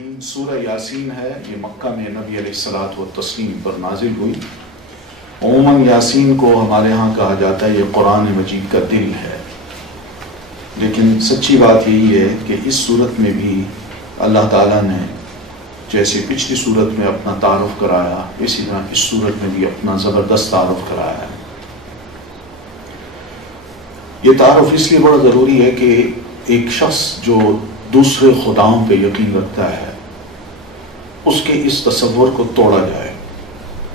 الرحیم سورہ یاسین ہے، یہ مکہ میں نبی علیہ الصلوۃ والتسلیم پر نازل ہوئی۔ عموماً یاسین کو ہمارے ہاں کہا جاتا ہے یہ قرآن مجید کا دل ہے، لیکن سچی بات یہی ہے کہ اس صورت میں بھی اللہ تعالیٰ نے جیسے پچھلی صورت میں اپنا تعارف کرایا، اسی طرح اس صورت میں بھی اپنا زبردست تعارف کرایا ہے۔ یہ تعارف اس لیے بڑا ضروری ہے کہ ایک شخص جو دوسرے خداؤں پہ یقین رکھتا ہے، اس کے اس تصور کو توڑا جائے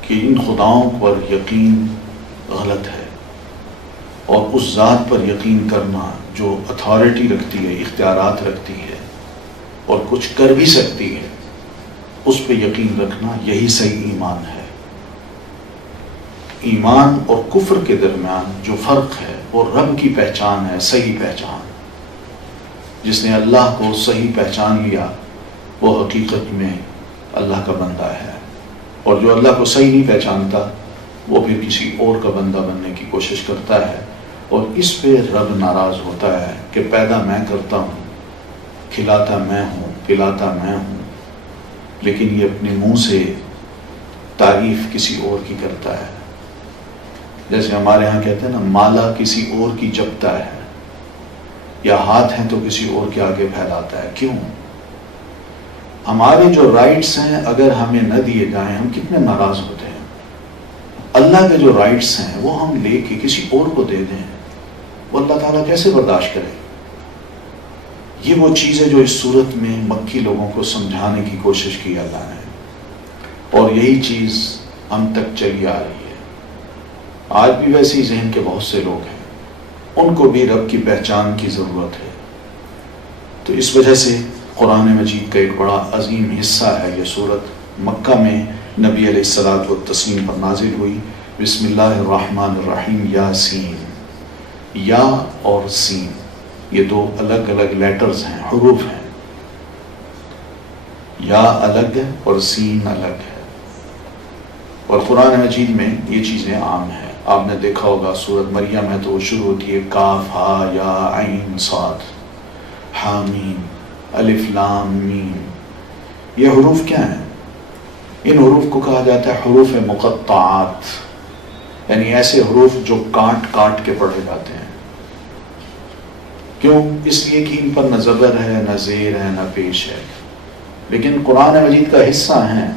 کہ ان خداؤں پر یقین غلط ہے، اور اس ذات پر یقین کرنا جو اتھارٹی رکھتی ہے، اختیارات رکھتی ہے اور کچھ کر بھی سکتی ہے، اس پہ یقین رکھنا یہی صحیح ایمان ہے۔ ایمان اور کفر کے درمیان جو فرق ہے وہ رب کی پہچان ہے، صحیح پہچان۔ جس نے اللہ کو صحیح پہچان لیا وہ حقیقت میں اللہ کا بندہ ہے، اور جو اللہ کو صحیح نہیں پہچانتا وہ پھر کسی اور کا بندہ بننے کی کوشش کرتا ہے، اور اس پہ رب ناراض ہوتا ہے کہ پیدا میں کرتا ہوں، کھلاتا میں ہوں، پلاتا میں ہوں، لیکن یہ اپنے منہ سے تعریف کسی اور کی کرتا ہے۔ جیسے ہمارے ہاں کہتے ہیں نا، مالا کسی اور کی جپتا ہے، یا ہاتھ ہیں تو کسی اور کے آگے پھیلاتا ہے۔ کیوں؟ ہمارے جو رائٹس ہیں اگر ہمیں نہ دیے جائیں ہم کتنے ناراض ہوتے ہیں۔ اللہ کے جو رائٹس ہیں وہ ہم لے کے کسی اور کو دے دیں، وہ اللہ تعالیٰ کیسے برداشت کرے؟ یہ وہ چیز ہے جو اس صورت میں مکی لوگوں کو سمجھانے کی کوشش کی اللہ نے، اور یہی چیز ہم تک چلی آ رہی ہے۔ آج بھی ویسے ہی ذہن کے بہت سے لوگ ہیں، ان کو بھی رب کی پہچان کی ضرورت ہے۔ تو اس وجہ سے قرآن مجید کا ایک بڑا عظیم حصہ ہے یہ صورت، مکہ میں نبی علیہ الصلوۃ والتسلیم پر نازل ہوئی۔ بسم اللہ الرحمن الرحیم، یاسین، یا اور سین یہ دو الگ الگ لیٹرز ہیں، حروف ہیں، یا الگ ہے اور سین الگ ہے، اور قرآن مجید میں یہ چیزیں عام ہیں۔ آپ نے دیکھا ہوگا سورۃ مریم ہے تو وہ شروع ہوتی ہے کاف ہا یا عین صاد حامیم الف لام میم۔ یہ حروف کیا ہیں؟ ان حروف کو کہا جاتا ہے حروف مقطعات، یعنی ایسے حروف جو کاٹ کاٹ کے پڑھے جاتے ہیں۔ کیوں؟ اس لیے کہ ان پر نہ زبر ہے، نہ زیر ہے، نہ پیش ہے، لیکن قرآن مجید کا حصہ ہیں۔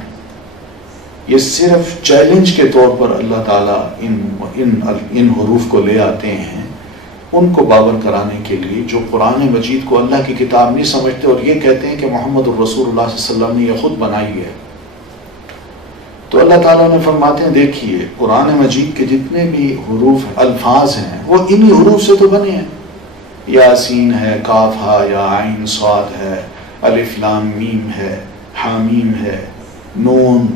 یہ صرف چیلنج کے طور پر اللہ تعالیٰ ان حروف کو لے آتے ہیں ان کو بابر کرانے کے لیے جو قرآن مجید کو اللہ کی کتاب نہیں سمجھتے، اور یہ کہتے ہیں کہ محمد الرسول اللہ صلی اللہ علیہ وسلم نے یہ خود بنائی ہے۔ تو اللہ تعالیٰ نے فرماتے ہیں دیکھیے قرآن مجید کے جتنے بھی حروف الفاظ ہیں وہ انہی حروف سے تو بنے ہیں۔ یاسین ہے، کاف ہا یا عین صاد ہے، الف لام میم ہے، حامیم ہے، نون،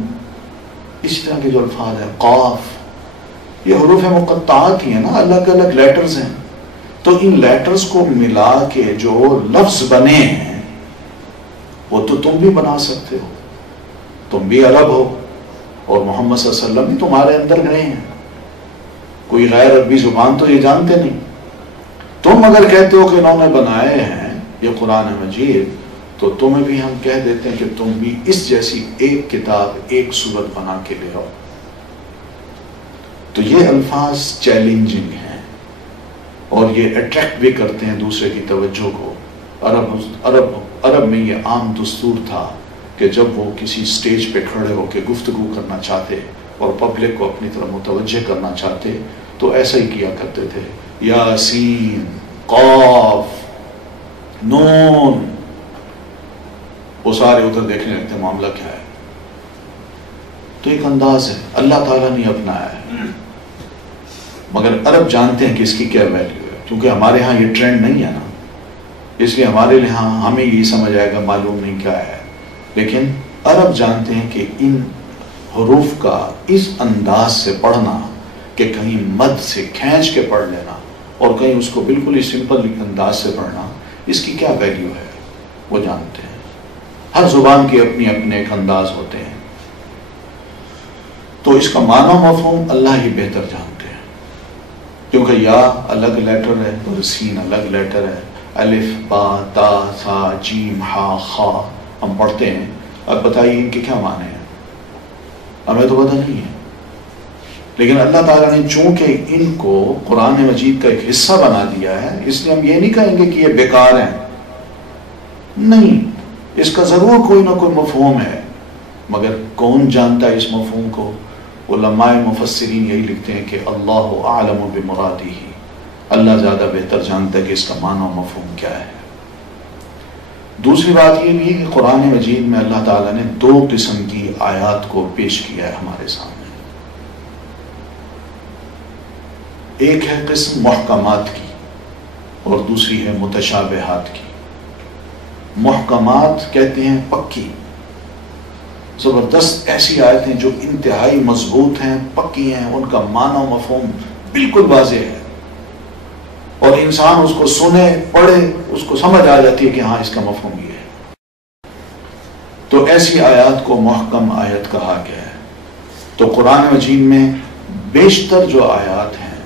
اس طرح کے جو الفاظ ہیں، قاف، یہ حروف مقطعات ہی ہیں نا، الگ الگ لیٹرز ہیں۔ تو ان لیٹرز کو ملا کے جو لفظ بنے ہیں وہ تو تم بھی بنا سکتے ہو، تم بھی عرب ہو، اور محمد صلی اللہ علیہ وسلم بھی تمہارے اندر گئے ہیں، کوئی غیر عربی زبان تو یہ جانتے نہیں۔ تم اگر کہتے ہو کہ انہوں نے بنائے ہیں یہ قرآن مجید، تو تمہیں بھی ہم کہہ دیتے ہیں کہ تم بھی اس جیسی ایک کتاب، ایک صورت بنا کے لے آؤ۔ تو یہ الفاظ چیلنجنگ ہیں، اور یہ اٹریکٹ بھی کرتے ہیں دوسرے کی توجہ کو۔ عرب میں یہ عام دستور تھا کہ جب وہ کسی سٹیج پہ کھڑے ہو کے گفتگو کرنا چاہتے اور پبلک کو اپنی طرف متوجہ کرنا چاہتے تو ایسا ہی کیا کرتے تھے، یاسین، قاف، نون، وہ سارے ادھر دیکھنے لگتے معاملہ کیا ہے۔ تو ایک انداز ہے اللہ تعالیٰ نے اپنایا ہے، مگر عرب جانتے ہیں کہ اس کی کیا ویلیو ہے، کیونکہ ہمارے ہاں یہ ٹرینڈ نہیں ہے نا، اس لیے ہمارے یہاں ہمیں یہ سمجھ آئے گا معلوم نہیں کیا ہے، لیکن عرب جانتے ہیں کہ ان حروف کا اس انداز سے پڑھنا کہ کہیں مد سے کھینچ کے پڑھ لینا اور کہیں اس کو بالکل ہی سمپل انداز سے پڑھنا، اس کی کیا ویلیو ہے وہ جانتے ہیں۔ ہر زبان کے اپنے اپنے ایک انداز ہوتے ہیں، تو اس کا معنی مفہوم اللہ ہی بہتر جانتے ہیں، کیونکہ یا الگ لیٹر ہے اور سین الگ لیٹر ہے، الف با تا ثا جیم ہا خا ہم پڑھتے ہیں، اب بتائیے ان کے کیا معنی ہیں؟ ہمیں تو پتہ نہیں ہے، لیکن اللہ تعالیٰ نے چونکہ ان کو قرآن مجید کا ایک حصہ بنا دیا ہے، اس لیے ہم یہ نہیں کہیں گے کہ یہ بیکار ہیں، نہیں، اس کا ضرور کوئی نہ کوئی مفہوم ہے، مگر کون جانتا ہے اس مفہوم کو؟ علماء مفسرین یہی لکھتے ہیں کہ اللہ اعلم بمرادہ، اللہ زیادہ بہتر جانتا ہے کہ اس کا معنی و مفہوم کیا ہے۔ دوسری بات یہ بھی ہے کہ قرآن مجید میں اللہ تعالیٰ نے 2 قسم کی آیات کو پیش کیا ہے ہمارے سامنے، ایک ہے قسم محکمات کی اور دوسری ہے متشابہات کی۔ محکمات کہتے ہیں پکی، زبردست ایسی آیتیں جو انتہائی مضبوط ہیں، پکی ہیں، ان کا معنی و مفہوم بالکل واضح ہے، اور انسان اس کو سنے پڑھے اس کو سمجھ آ جاتی ہے کہ ہاں اس کا مفہوم یہ ہے، تو ایسی آیات کو محکم آیت کہا گیا ہے۔ تو قرآن مجید میں بیشتر جو آیات ہیں،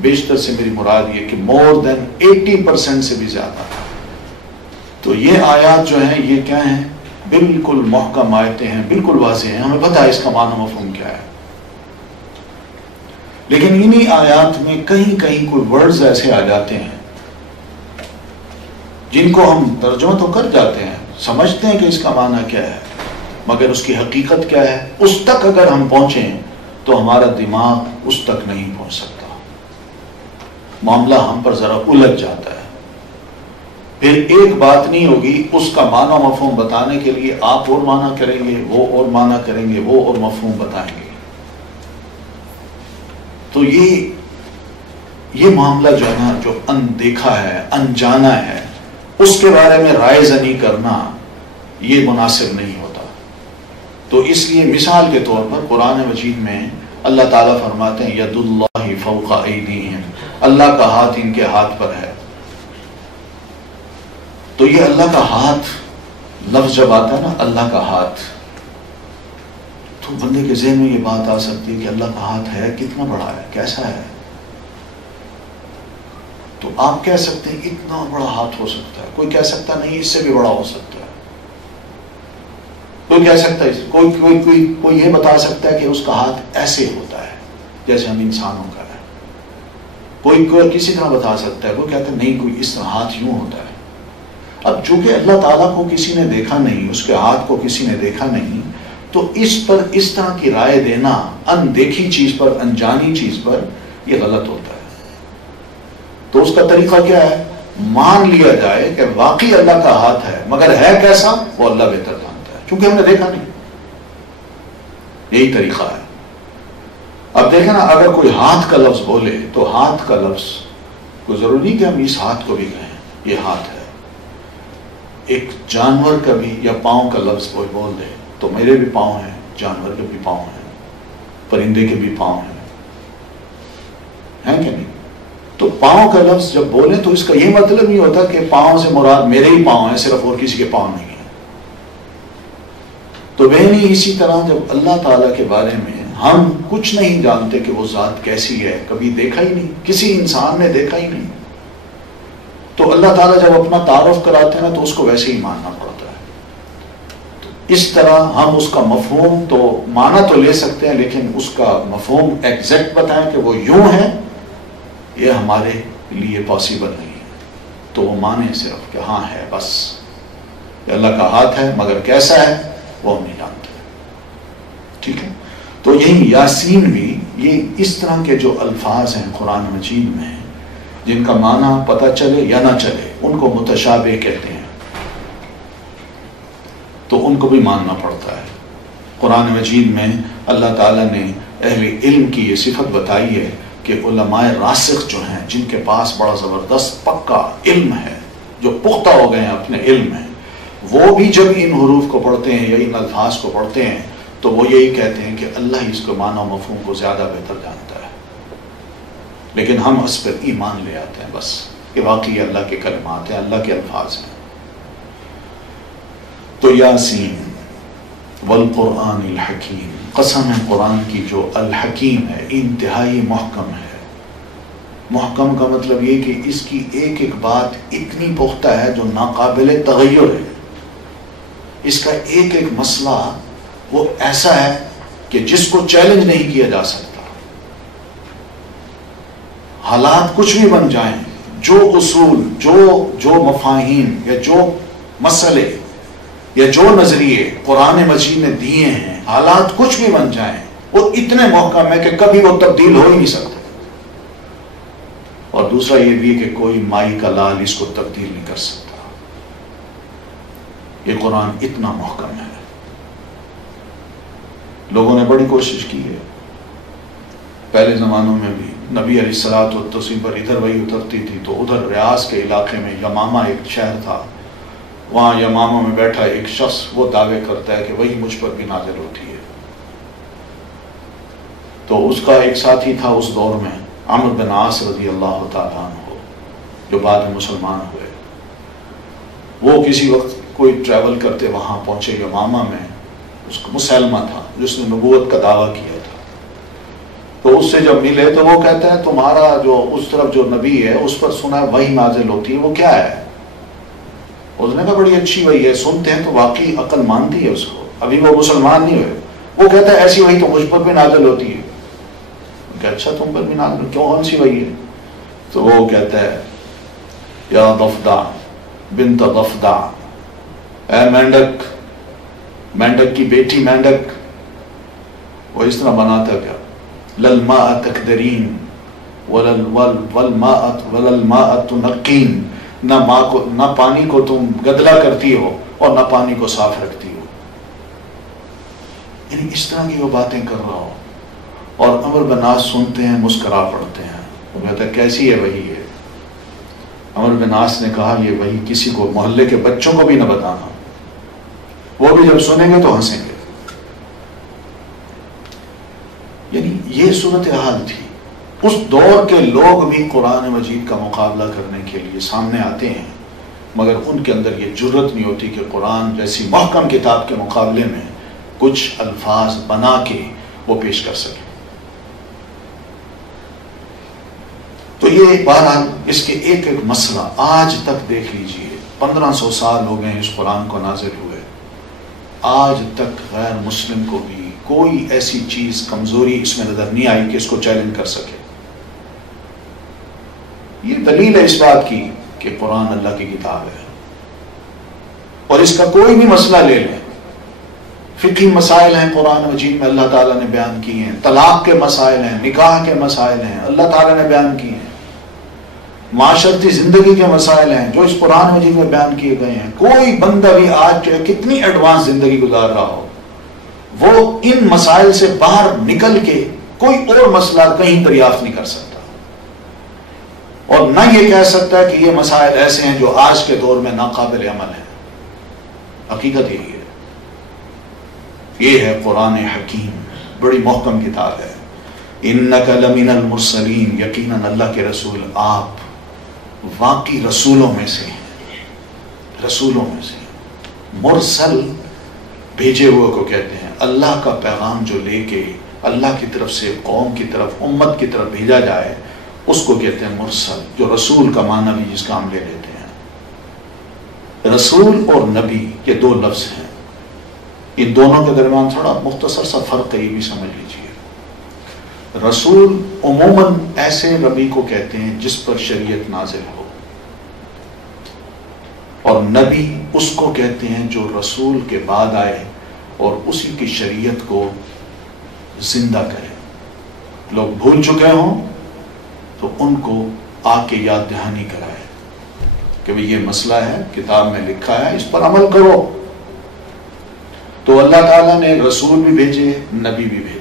بیشتر سے میری مراد یہ کہ more than 80% سے بھی زیادہ، تو یہ آیات جو ہیں یہ کیا ہیں؟ بالکل محکم آیتیں ہیں، بالکل واضح ہیں، ہمیں پتہ ہے اس کا معنی مفہوم کیا ہے۔ لیکن انہی آیات میں کہیں کہیں کوئی ورڈز ایسے آ جاتے ہیں جن کو ہم ترجمہ تو کر جاتے ہیں، سمجھتے ہیں کہ اس کا معنی کیا ہے، مگر اس کی حقیقت کیا ہے، اس تک اگر ہم پہنچیں تو ہمارا دماغ اس تک نہیں پہنچ سکتا، معاملہ ہم پر ذرا الجھ جاتا ہے۔ پھر ایک بات نہیں ہوگی، اس کا معنی و مفہوم بتانے کے لیے آپ اور معنی کریں گے، وہ اور معنی کریں گے، وہ اور مفہوم بتائیں گے، تو یہ معاملہ جو ہے نا، جو اندیکھا ہے، انجانا ہے، اس کے بارے میں رائے زنی کرنا یہ مناسب نہیں ہوتا۔ تو اس لیے مثال کے طور پر قرآن مجید میں اللہ تعالیٰ فرماتے ہیں ید اللہ فوق ایدیہم، اللہ کا ہاتھ ان کے ہاتھ پر ہے۔ تو یہ اللہ کا ہاتھ لفظ جب آتا ہے نا، اللہ کا ہاتھ، تو بندے کے ذہن میں یہ بات آ سکتی ہے کہ اللہ کا ہاتھ ہے، کتنا بڑا ہے، کیسا ہے؟ تو آپ کہہ سکتے ہیں اتنا بڑا ہاتھ ہو سکتا ہے، کوئی کہہ سکتا نہیں اس سے بھی بڑا ہو سکتا ہے، کوئی کہہ سکتا ہے، کوئی یہ بتا سکتا ہے کہ اس کا ہاتھ ایسے ہوتا ہے جیسے ہم انسانوں کا ہے، کوئی کسی طرح بتا سکتا ہے، کوئی کہتا ہے نہیں کوئی اس طرح ہاتھ یوں ہوتا ہے۔ اب چونکہ اللہ تعالیٰ کو کسی نے دیکھا نہیں، اس کے ہاتھ کو کسی نے دیکھا نہیں، تو اس پر اس طرح کی رائے دینا اندیکھی چیز پر، انجانی چیز پر، یہ غلط ہوتا ہے۔ تو اس کا طریقہ کیا ہے؟ مان لیا جائے کہ واقعی اللہ کا ہاتھ ہے، مگر ہے کیسا وہ اللہ بہتر جانتا ہے، کیونکہ ہم نے دیکھا نہیں، یہی طریقہ ہے۔ اب دیکھیں نا، اگر کوئی ہاتھ کا لفظ بولے تو ہاتھ کا لفظ کوئی ضروری نہیں کہ ہم اس ہاتھ کو بھی کہیں یہ ہاتھ ہے، ایک جانور کا بھی یا پاؤں کا لفظ کوئی بول دے تو میرے بھی پاؤں ہیں، جانور کے بھی پاؤں ہیں، پرندے کے بھی پاؤں ہیں کہ نہیں؟ تو پاؤں کا لفظ جب بولیں تو اس کا یہ مطلب نہیں ہوتا کہ پاؤں سے مراد میرے ہی پاؤں ہیں صرف، اور کسی کے پاؤں نہیں ہیں۔ تو بہنی اسی طرح جب اللہ تعالیٰ کے بارے میں ہم کچھ نہیں جانتے کہ وہ ذات کیسی ہے، کبھی دیکھا ہی نہیں، کسی انسان نے دیکھا ہی نہیں، تو اللہ تعالیٰ جب اپنا تعارف کراتے ہیں نا تو اس کو ویسے ہی ماننا پڑتا ہے۔ تو اس طرح ہم اس کا مفہوم تو مانا تو لے سکتے ہیں، لیکن اس کا مفہوم ایگزیکٹ بتائیں کہ وہ یوں ہے، یہ ہمارے لیے پاسبل نہیں ہے۔ تو وہ مانے صرف کہ ہاں ہے، بس کہ اللہ کا ہاتھ ہے، مگر کیسا ہے وہ ہم نہیں جانتے۔ ٹھیک ہے، تو یہی یاسین بھی یہ اس طرح کے جو الفاظ ہیں قرآن مجید میں جن کا معنی پتہ چلے یا نہ چلے، ان کو متشابہ کہتے ہیں، تو ان کو بھی ماننا پڑتا ہے۔ قرآن مجید میں اللہ تعالیٰ نے اہل علم کی یہ صفت بتائی ہے کہ علماء راسخ جو ہیں، جن کے پاس بڑا زبردست پکا علم ہے، جو پختہ ہو گئے ہیں اپنے علم میں، وہ بھی جب ان حروف کو پڑھتے ہیں یا ان الفاظ کو پڑھتے ہیں تو وہ یہی کہتے ہیں کہ اللہ ہی اس کو معنی و مفہوم کو زیادہ بہتر جانتا ہے، لیکن ہم اس پر ایمان لے آتے ہیں بس کہ واقعی اللہ کے کلمات ہیں، اللہ کے الفاظ ہیں۔ تو یاسین والقرآن الحکیم، قسم ہے قرآن کی جو الحکیم ہے، انتہائی محکم ہے۔ محکم کا مطلب یہ کہ اس کی ایک ایک بات اتنی پختہ ہے جو ناقابل تغیر ہے، اس کا ایک ایک مسئلہ وہ ایسا ہے کہ جس کو چیلنج نہیں کیا جا سکتا. حالات کچھ بھی بن جائیں، جو اصول، جو مفاہیم یا جو مسئلے یا جو نظریے قرآن مجید نے دیے ہیں، حالات کچھ بھی بن جائیں، وہ اتنے محکم ہے کہ کبھی وہ تبدیل ہو ہی نہیں سکتے. اور دوسرا یہ بھی کہ کوئی مائی کا لال اس کو تبدیل نہیں کر سکتا. یہ قرآن اتنا محکم ہے. لوگوں نے بڑی کوشش کی ہے پہلے زمانوں میں بھی. نبی علیہ الصلوۃ والتسلیم پر ادھر وہی اترتی تھی تو ادھر ریاض کے علاقے میں یمامہ ایک شہر تھا، وہاں یمامہ میں بیٹھا ایک شخص وہ دعوے کرتا ہے کہ وہی مجھ پر بھی نازل ہوتی ہے. تو اس کا ایک ساتھی تھا اس دور میں، عمرو بن عاص رضی اللہ تعالیٰ عنہ، جو بعد میں مسلمان ہوئے. وہ کسی وقت کوئی ٹریول کرتے وہاں پہنچے یمامہ میں. اس کو مسلمہ تھا جس نے نبوت کا دعویٰ کیا تھا. تو اس سے جب ملے تو وہ کہتا ہے تمہارا جو اس طرف جو نبی ہے اس پر سنا ہے وہی نازل ہوتی ہے، وہ کیا ہے؟ اس نے کہا بڑی اچھی وہی ہے، سنتے ہیں تو واقعی عقل مانتی ہے اس کو. ابھی وہ مسلمان نہیں ہوئے. وہ کہتا ہے ایسی وہی تو مجھ پر بھی نازل ہوتی ہے. کہ اچھا تم پر بھی نازل، کون سی وہی ہے؟ تو وہ کہتا ہے یا ضفدع بنت ضفدع، اے مینڈک، مینڈک کی بیٹی مینڈک. وہ اس طرح بناتا کیا، للماء تقدرین وللماء تنقین، نہ پانی کو تم گدلا کرتی ہو اور نہ پانی کو صاف رکھتی ہو. یعنی اس طرح کی وہ باتیں کر رہا ہو. اور عمرو بن عاص سنتے ہیں، مسکرا پڑتے ہیں. وہ کہتا ہے کیسی ہے وہی ہے؟ عمرو بن عاص نے کہا یہ وہی کسی کو، محلے کے بچوں کو بھی نہ بتانا، وہ بھی جب سنیں گے تو ہنسیں گے. یعنی یہ صورتحال تھی. اس دور کے لوگ بھی قرآن مجید کا مقابلہ کرنے کے لیے سامنے آتے ہیں، مگر ان کے اندر یہ جرت نہیں ہوتی کہ قرآن جیسی محکم کتاب کے مقابلے میں کچھ الفاظ بنا کے وہ پیش کر سکے. تو یہ بہرحال اس کے ایک ایک مسئلہ آج تک دیکھ لیجئے، 1500 سال ہو گئے اس قرآن کو نازل ہوئے، آج تک غیر مسلم کو بھی کوئی ایسی چیز کمزوری اس میں نظر نہیں آئی کہ اس کو چیلنج کر سکے. یہ دلیل ہے اس بات کی کہ قرآن اللہ کی کتاب ہے. اور اس کا کوئی بھی مسئلہ لے لیں، فقہی مسائل ہیں قرآن مجید میں اللہ تعالیٰ نے بیان کی ہیں، طلاق کے مسائل ہیں، نکاح کے مسائل ہیں اللہ تعالیٰ نے بیان کی ہیں، معاشرتی زندگی کے مسائل ہیں جو اس قرآن مجید میں بیان کیے گئے ہیں. کوئی بندہ بھی آج کتنی ایڈوانس زندگی گزار رہا ہو، وہ ان مسائل سے باہر نکل کے کوئی اور مسئلہ کہیں دریافت نہیں کر سکتا، اور نہ یہ کہہ سکتا ہے کہ یہ مسائل ایسے ہیں جو آج کے دور میں ناقابل عمل ہیں. حقیقت یہی ہے. یہ ہے قرآن حکیم، بڑی محکم کتاب ہے. انک لمن المرسلین، یقیناً اللہ کے رسول آپ واقعی رسولوں میں سے ہیں، رسولوں میں سے. مرسل بھیجے ہوئے کو کہتے ہیں. اللہ کا پیغام جو لے کے اللہ کی طرف سے قوم کی طرف، امت کی طرف بھیجا جائے اس کو کہتے ہیں مرسل، جو رسول کا معنی بھی جس کا ہم لے لیتے ہیں. رسول اور نبی یہ دو لفظ ہیں، ان دونوں کے درمیان تھوڑا مختصر سا فرق ہے، یہ بھی سمجھ لیجیے. رسول عموماً ایسے نبی کو کہتے ہیں جس پر شریعت نازل ہو، اور نبی اس کو کہتے ہیں جو رسول کے بعد آئے اور اسی کی شریعت کو زندہ کرے. لوگ بھول چکے ہوں تو ان کو آ کے یاد دہانی کرائے کہ بھئی یہ مسئلہ ہے، کتاب میں لکھا ہے، اس پر عمل کرو. تو اللہ تعالیٰ نے رسول بھی بھیجے، نبی بھی بھیجے.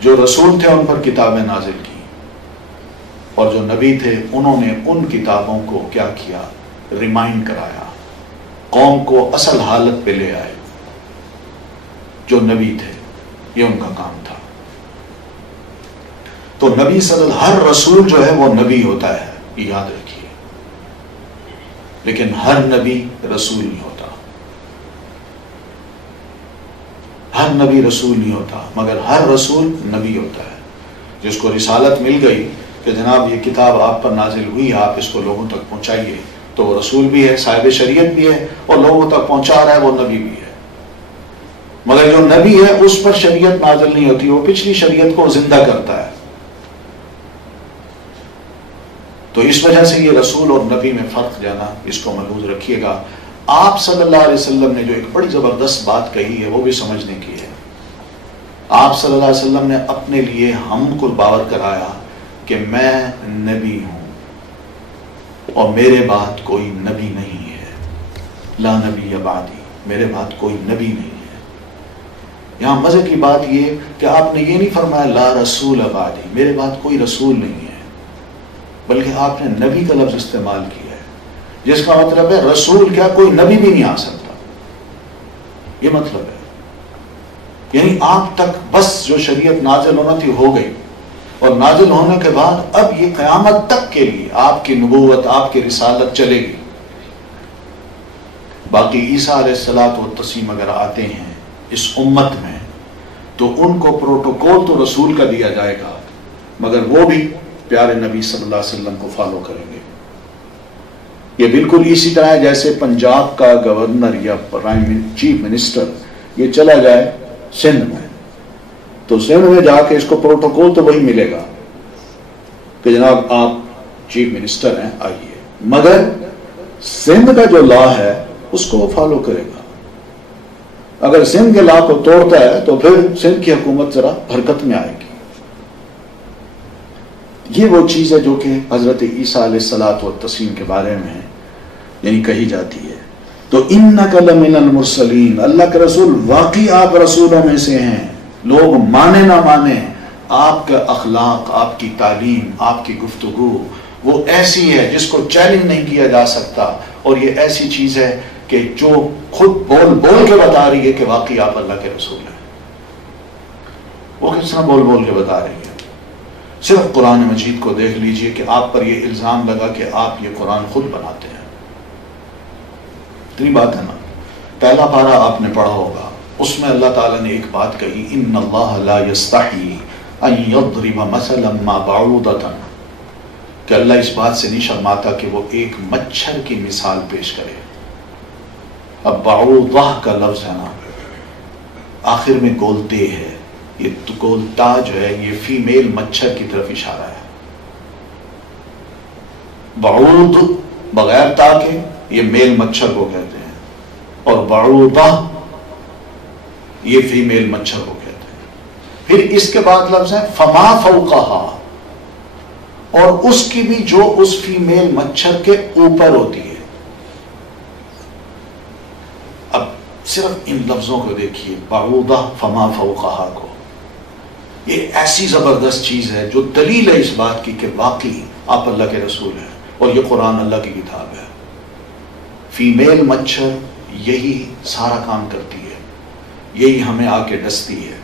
جو رسول تھے ان پر کتابیں نازل کی، اور جو نبی تھے انہوں نے ان کتابوں کو کیا کیا، ریمائنڈ کرایا، قوم کو اصل حالت پہ لے آئے. جو نبی تھے یہ ان کا کام تھا. تو نبی صلی اللہ، ہر رسول جو ہے وہ نبی ہوتا ہے، یہ یاد رکھیے، لیکن ہر نبی رسول نہیں ہوتا. ہر نبی رسول نہیں ہوتا، مگر ہر رسول نبی ہوتا ہے. جس کو رسالت مل گئی کہ جناب یہ کتاب آپ پر نازل ہوئی، آپ اس کو لوگوں تک پہنچائیے، تو وہ رسول بھی ہے، صاحب شریعت بھی ہے، اور لوگوں تک پہنچا رہا ہے، وہ نبی بھی ہے۔ مگر جو نبی ہے اس پر شریعت نازل نہیں ہوتی، وہ پچھلی شریعت کو زندہ کرتا ہے۔ تو اس وجہ سے یہ رسول اور نبی میں فرق جانا، اس کو ملحوظ رکھیے گا۔ آپ صلی اللہ علیہ وسلم نے جو ایک بڑی زبردست بات کہی ہے وہ بھی سمجھنے کی ہے۔ آپ صلی اللہ علیہ وسلم نے اپنے لیے ہم کو باور کرایا کہ میں نبی ہوں اور میرے بعد کوئی نبی نہیں ہے، لا نبی بعدی، میرے بعد کوئی نبی نہیں ہے۔ یہاں مزے کی بات یہ کہ آپ نے یہ نہیں فرمایا لا رسول بعدی، میرے بعد کوئی رسول نہیں ہے، بلکہ آپ نے نبی کا لفظ استعمال کیا ہے، جس کا مطلب ہے رسول کیا کوئی نبی بھی نہیں آ سکتا، یہ مطلب ہے۔ یعنی آپ تک بس جو شریعت نازل ہونا تھی ہو گئی، اور نازل ہونے کے بعد اب یہ قیامت تک کے لیے آپ کی نبوت، آپ کی رسالت چلے گی۔ باقی عیسیٰ علیہ الصلوۃ والتسلیم اگر آتے ہیں اس امت میں تو ان کو پروٹوکول تو رسول کا دیا جائے گا، مگر وہ بھی پیارے نبی صلی اللہ علیہ وسلم کو فالو کریں گے۔ یہ بالکل اسی طرح ہے جیسے پنجاب کا گورنر یا چیف منسٹر یہ چلا جائے سندھ میں، تو سندھ میں جا کے اس کو پروٹوکول تو وہی ملے گا کہ جناب آپ چیف منسٹر ہیں آئیے، مگر سندھ کا جو لا ہے اس کو وہ فالو کرے گا۔ اگر سندھ کے لا کو توڑتا ہے تو پھر سندھ کی حکومت ذرا حرکت میں آئے گی۔ یہ وہ چیز ہے جو کہ حضرت عیسیٰ علیہ الصلوۃ والتسلیم کے بارے میں یعنی کہی جاتی ہے۔ تو انک لمن المرسلین، اللہ کے رسول واقعی آپ رسولوں میں سے ہیں، لوگ مانے نہ مانے، آپ کا اخلاق، آپ کی تعلیم، آپ کی گفتگو وہ ایسی ہے جس کو چیلنج نہیں کیا جا سکتا، اور یہ ایسی چیز ہے کہ جو خود بول بول کے بتا رہی ہے کہ واقعی آپ اللہ کے رسول ہیں۔ وہ کس طرح بول بول کے بتا رہی ہے؟ صرف قرآن مجید کو دیکھ لیجئے کہ آپ پر یہ الزام لگا کہ آپ یہ قرآن خود بناتے ہیں۔ اتنی بات ہے نا، پہلا پارہ آپ نے پڑھا ہوگا، اس میں اللہ تعالیٰ نے ایک بات کہی، ان اللہ لا یستحی ان یضرب مثلا ما بعوضۃ، کہ اللہ اس بات سے نہیں شرماتا کہ وہ ایک مچھر کی مثال پیش کرے۔ اب بعوضہ کا لفظ ہے نا، آخر میں گولتے ہے، یہ گولتا جو ہے یہ فیمیل مچھر کی طرف اشارہ ہے۔ بعوض بغیر تا کے یہ میل مچھر کو کہتے ہیں، اور بعوضہ یہ فیمیل مچھر کو کہتے ہیں۔ پھر اس کے بعد لفظ ہے فما فوقہا، اور اس کی بھی جو اس فیمیل مچھر کے اوپر ہوتی ہے۔ اب صرف ان لفظوں کو دیکھیے، بعوضہ فما فوقہا کو، یہ ایسی زبردست چیز ہے جو دلیل ہے اس بات کی کہ واقعی آپ اللہ کے رسول ہیں، اور یہ قرآن اللہ کی کتاب ہے۔ فیمیل مچھر یہی سارا کام کرتی ہے، یہی ہمیں آ کے ڈستی ہے،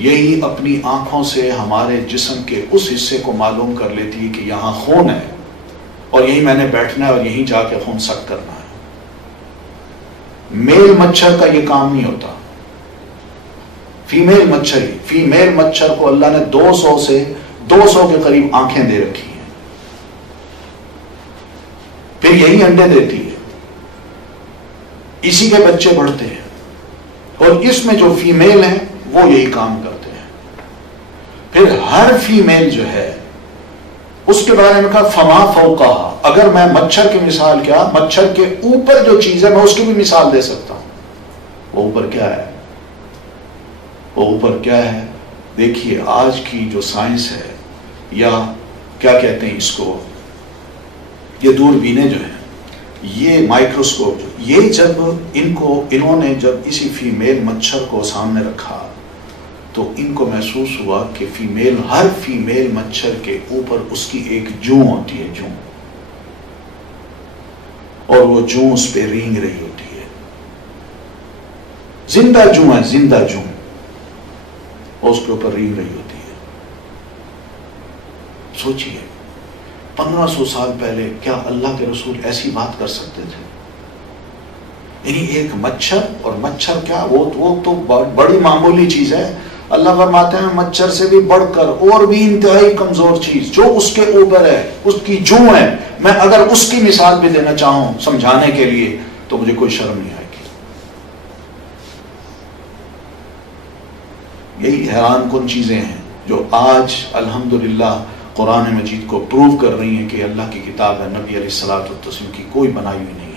یہی اپنی آنکھوں سے ہمارے جسم کے اس حصے کو معلوم کر لیتی ہے کہ یہاں خون ہے، اور یہی میں نے بیٹھنا ہے اور یہیں جا کے خون سک کرنا ہے۔ میل مچھر کا یہ کام نہیں ہوتا، فیمیل مچھر ہی، فیمیل مچھر کو اللہ نے 200 کے قریب آنکھیں دے رکھی ہیں، پھر یہی انڈے دیتی ہے، اسی کے بچے بڑھتے ہیں، اور اس میں جو فیمیل ہیں وہ یہی کام کرتے ہیں۔ پھر ہر فیمیل جو ہے اس کے بارے میں کہا فما فوقہا، اگر میں مچھر کی مثال کیا، مچھر کے اوپر جو چیز ہے میں اس کی بھی مثال دے سکتا ہوں۔ وہ اوپر کیا ہے؟ وہ اوپر کیا ہے؟ دیکھیے آج کی جو سائنس ہے، یا کیا کہتے ہیں اس کو، یہ دوربینیں جو ہیں، یہ مائکروسکوپ، یہ جب انہوں نے جب اسی فیمیل مچھر کو سامنے رکھا تو ان کو محسوس ہوا کہ ہر فیمیل مچھر کے اوپر اس کی ایک جوں ہوتی ہے، جوں، اور وہ جوں اس پہ رینگ رہی ہوتی ہے، زندہ جوں ہے، زندہ جوں، اور اس کے اوپر رینگ رہی ہوتی ہے۔ سوچئے 1500 سال پہلے کیا اللہ کے رسول ایسی بات کر سکتے تھے؟ یعنی ایک مچھر، اور مچھر کیا وہ تو بڑی معمولی چیز ہے، اللہ فرماتے ہیں مچھر سے بھی بڑھ کر اور بھی انتہائی کمزور چیز جو اس کے اوپر ہے، اس کی جوں ہے، میں اگر اس کی مثال بھی دینا چاہوں سمجھانے کے لیے تو مجھے کوئی شرم نہیں آئے گی۔ یہی حیران کن چیزیں ہیں جو آج الحمدللہ قرآن مجید کو پروو کر رہی ہیں کہ اللہ کی کتاب ہے، نبی علیہ الصلوۃ والتسلیم کی کوئی بنائی ہوئی نہیں ہے۔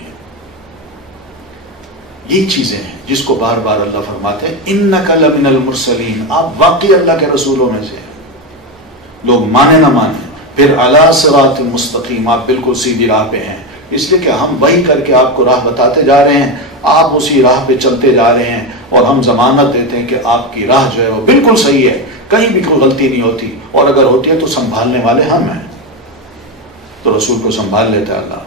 یہی چیزیں ہیں جس کو بار بار اللہ فرماتے ہیں انک لمن المرسلین، آپ واقعی اللہ کے رسولوں میں سے ہیں، لوگ مانے نہ مانے، پھر علی صراط مستقیم، آپ بالکل سیدھی راہ پہ ہیں، اس لیے کہ ہم وہی کر کے آپ کو راہ بتاتے جا رہے ہیں، آپ اسی راہ پہ چلتے جا رہے ہیں، اور ہم ضمانت دیتے ہیں کہ آپ کی راہ جو ہے وہ بالکل صحیح ہے، کہیں بھی کوئی غلطی نہیں ہوتی، اور اگر ہوتی ہے تو سنبھالنے والے ہم ہیں۔ تو رسول کو سنبھال لیتا ہے اللہ۔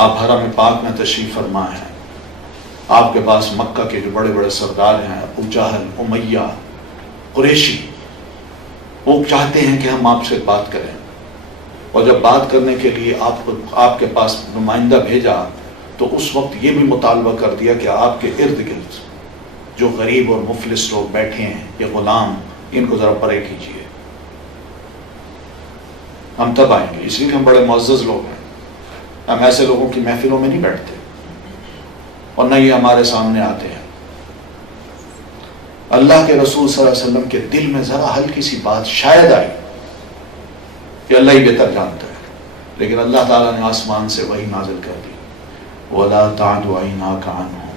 آپ حرم پاک میں تشریف فرما ہیں، آپ کے پاس مکہ کے جو بڑے بڑے سردار ہیں، ابو جہل، امیہ، قریشی، وہ چاہتے ہیں کہ ہم آپ سے بات کریں، اور جب بات کرنے کے لیے آپ کے پاس نمائندہ بھیجا تو اس وقت یہ بھی مطالبہ کر دیا کہ آپ کے ارد گرد جو غریب اور مفلس لوگ بیٹھے ہیں، یہ غلام، ان کو ذرا پرے کیجیے، ہم تب آئیں گے، اس لیے ہم بڑے معزز لوگ ہیں، ہم ایسے لوگوں کی محفلوں میں نہیں بیٹھتے اور نہ یہ ہمارے سامنے آتے ہیں۔ اللہ کے رسول صلی اللہ علیہ وسلم کے دل میں ذرا ہلکی سی بات شاید آئی کہ اللہ ہی بہتر جانتا ہے، لیکن اللہ تعالیٰ نے آسمان سے وحی نازل کر دی، وَلَا تَعْدُ عَيْنَاكَ عَنْهُمْ۔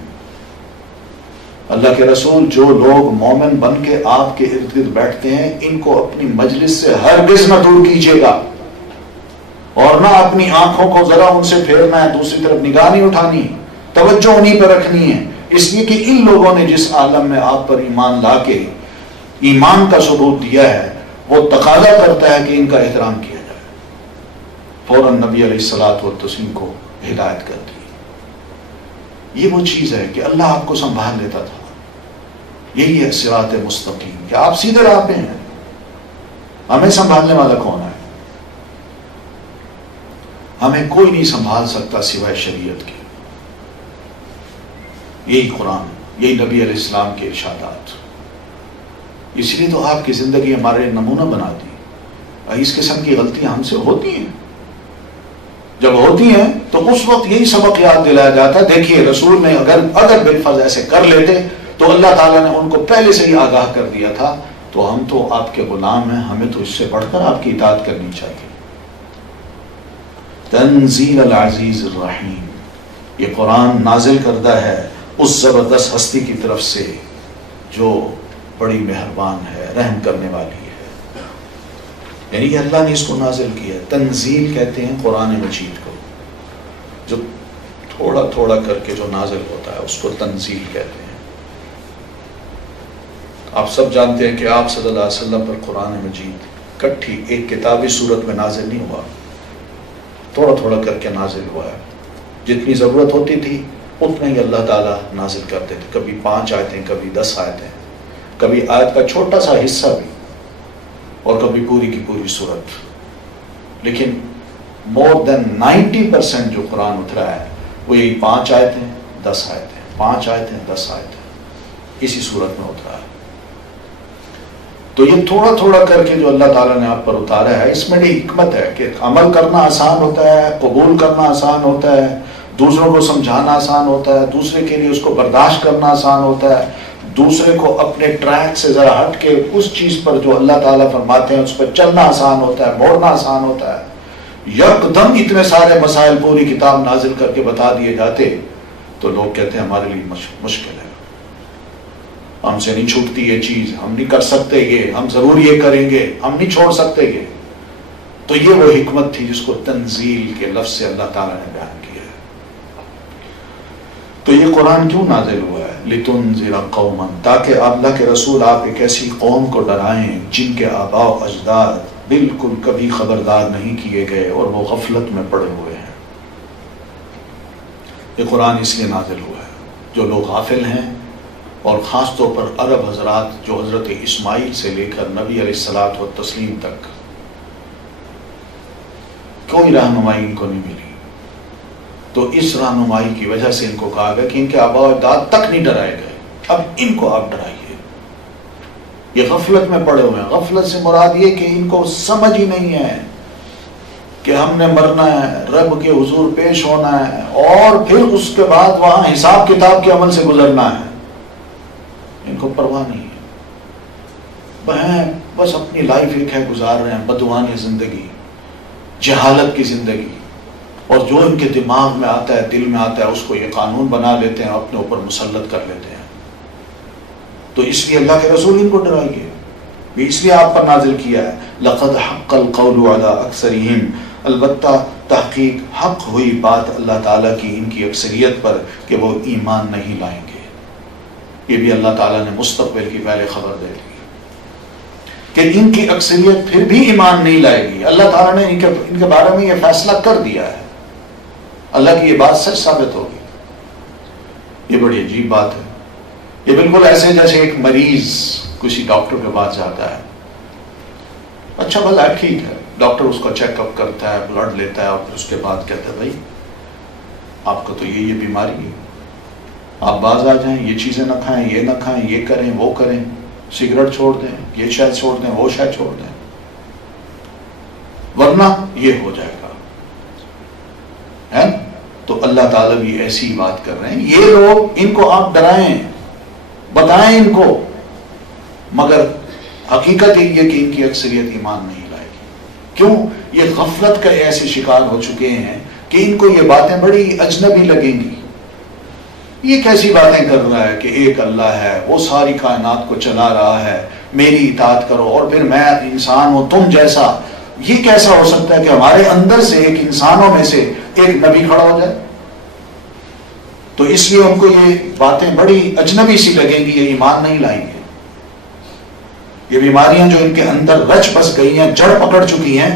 اللہ کے رسول، جو لوگ مومن بن کے آپ کے ارد گرد بیٹھتے ہیں، ان کو اپنی مجلس سے ہرگز نہ دور کیجیے گا، اور نہ اپنی آنکھوں کو ذرا ان سے پھیرنا ہے، دوسری طرف نگاہ نہیں اٹھانی، توجہ انہیں پر رکھنی ہے، اس لیے کہ ان لوگوں نے جس عالم میں آپ پر ایمان لا کے ایمان کا ثبوت دیا ہے، وہ تقاضا کرتا ہے کہ ان کا احترام کیا جائے۔ فوراً نبی علیہ الصلوۃ والتسلیم کو ہدایت کر دی۔ یہ وہ چیز ہے کہ اللہ آپ کو سنبھال لیتا تھا۔ یہی ہے صراط مستقیم، کہ آپ سیدھے راہ پہ ہیں، ہمیں سنبھالنے والا کون ہے؟ ہمیں کوئی نہیں سنبھال سکتا سوائے شریعت کے۔ یہی قرآن، یہی نبی علیہ السلام کے ارشادات، اس لیے تو آپ کی زندگی ہمارے نمونہ بنا دی۔ اس قسم کی غلطیاں ہم سے ہوتی ہیں، جب ہوتی ہیں تو اس وقت یہی سبق یاد دلایا جاتا ہے، دیکھیے رسول نے اگر بالفرض ایسے کر لیتے تو اللہ تعالیٰ نے ان کو پہلے سے ہی آگاہ کر دیا تھا، تو ہم تو آپ کے غلام ہیں، ہمیں تو اس سے بڑھ کر آپ کی اطاعت کرنی چاہیے۔ تنزیل العزیز الرحیم، یہ قرآن نازل کردہ ہے اس زبردست ہستی کی طرف سے جو بڑی مہربان ہے، رحم کرنے والی ہے، یعنی اللہ نے اس کو نازل کیا ہے۔ تنزیل کہتے ہیں قرآن مجید کو، جو تھوڑا تھوڑا کر کے جو نازل ہوتا ہے اس کو تنزیل کہتے ہیں۔ آپ سب جانتے ہیں کہ آپ صلی اللہ علیہ وسلم پر قرآن مجید کٹھی ایک کتابی صورت میں نازل نہیں ہوا، تھوڑا تھوڑا کر کے نازل ہوا ہے، جتنی ضرورت ہوتی تھی اتنا ہی اللہ تعالیٰ نازل کرتے تھے، کبھی 5 آیتیں، کبھی 10 آیتیں، کبھی آیت کا چھوٹا سا حصہ بھی، اور کبھی پوری کی پوری صورت، لیکن مور دین 90% جو قرآن اترا ہے وہ یہی 5 آیتیں 10 آیتیں، 5 آیتیں 10 آیتیں، اسی صورت میں اترا ہے۔ تو یہ تھوڑا تھوڑا کر کے جو اللہ تعالیٰ نے آپ پر اتارا ہے، اس میں بھی حکمت ہے کہ عمل کرنا آسان ہوتا ہے، قبول کرنا آسان ہوتا ہے، دوسروں کو سمجھانا آسان ہوتا ہے، دوسرے کے لیے اس کو برداشت کرنا آسان ہوتا ہے، دوسرے کو اپنے ٹریک سے ذرا ہٹ کے اس چیز پر جو اللہ تعالیٰ فرماتے ہیں اس پر چلنا آسان ہوتا ہے، موڑنا آسان ہوتا ہے۔ یکدم اتنے سارے مسائل پوری کتاب نازل کر کے بتا دیے جاتے تو لوگ کہتے ہیں ہمارے لیے مشکل ہے، ہم سے نہیں چھوٹتی یہ چیز، ہم نہیں کر سکتے یہ، ہم ضرور یہ کریں گے، ہم نہیں چھوڑ سکتے یہ۔ تو یہ وہ حکمت تھی جس کو تنزیل کے لفظ سے اللہ تعالیٰ نے بیان کیا ہے۔ تو یہ قرآن کیوں نازل ہوا ہے؟ لِتُنذِرَ قَوْمًا، تاکہ اللہ کے رسول آپ ایک ایسی قوم کو ڈرائیں جن کے آباء و اجداد بالکل کبھی خبردار نہیں کیے گئے اور وہ غفلت میں پڑے ہوئے ہیں۔ یہ قرآن اس لیے نازل ہوا ہے، جو لوگ غافل ہیں، اور خاص طور پر عرب حضرات جو حضرت اسماعیل سے لے کر نبی علیہ الصلوۃ والتسلیم تک کوئی رہنمائی ان کو نہیں ملی، تو اس رہنمائی کی وجہ سے ان کو کہا گیا کہ ان کے آباء و اجداد تک نہیں ڈرائے گئے، اب ان کو آپ ڈرائیے. یہ غفلت میں پڑے ہوئے ہیں. غفلت سے مراد یہ کہ ان کو سمجھ ہی نہیں ہے کہ ہم نے مرنا ہے, رب کے حضور پیش ہونا ہے, اور پھر اس کے بعد وہاں حساب کتاب کے عمل سے گزرنا ہے. ان کو پرواہ نہیں ہے. بس اپنی لائف ایک ہے گزار رہے ہیں, بدعنوانی زندگی, جہالت کی زندگی, اور جو ان کے دماغ میں آتا ہے, دل میں آتا ہے, اس کو یہ قانون بنا لیتے ہیں, اپنے اوپر مسلط کر لیتے ہیں. تو اس لیے اللہ کے رسول ان کو ڈرائیے. اس لیے آپ پر نازل کیا ہے لقد حق القول علی اکثرہم, البتہ تحقیق حق ہوئی بات اللہ تعالیٰ کی ان کی اکثریت پر کہ وہ ایمان نہیں لائیں گے. یہ بھی اللہ تعالیٰ نے مستقبل کی پہلے خبر دے دی کہ ان کی اکثریت پھر بھی ایمان نہیں لائے گی. اللہ تعالیٰ نے ان کے بارے میں یہ فیصلہ کر دیا ہے. اللہ کی یہ بات سچ ثابت ہوگی. یہ بڑی عجیب بات ہے. یہ بالکل ایسے جیسے ایک مریض کسی ڈاکٹر کے پاس جاتا ہے, اچھا بھلا ٹھیک ہے, ڈاکٹر اس کو چیک اپ کرتا ہے, بلڈ لیتا ہے, اور پھر اس کے بعد کہتا ہے بھائی آپ کا تو یہ بیماری ہے, آپ باز آ جائیں, یہ چیزیں نہ کھائیں, یہ نہ کھائیں, یہ کریں, وہ کریں, سگریٹ چھوڑ دیں, یہ شاید چھوڑ دیں, وہ شاید چھوڑ دیں, ورنہ یہ ہو جائے گا. ہے تو اللہ تعالیٰ بھی ایسی بات کر رہے ہیں. یہ لوگ, ان کو آپ ڈرائیں, بتائیں ان کو, مگر حقیقت یہ کہ ان کی اکثریت ایمان نہیں لائے گی. کیوں؟ یہ غفلت کا ایسے شکار ہو چکے ہیں کہ ان کو یہ باتیں بڑی اجنبی لگیں گی. یہ کیسی باتیں کر رہا ہے کہ ایک اللہ ہے, وہ ساری کائنات کو چلا رہا ہے, میری اطاعت کرو, اور پھر میں انسان ہوں تم جیسا. یہ کیسا ہو سکتا ہے کہ ہمارے اندر سے ایک انسانوں میں سے ایک نبی کھڑا ہو جائے؟ تو اس لیے ان کو یہ باتیں بڑی اجنبی سی لگیں گی, یہ ایمان نہیں لائیں گے. یہ بیماریاں جو ان کے اندر رچ بس گئی ہیں, جڑ پکڑ چکی ہیں,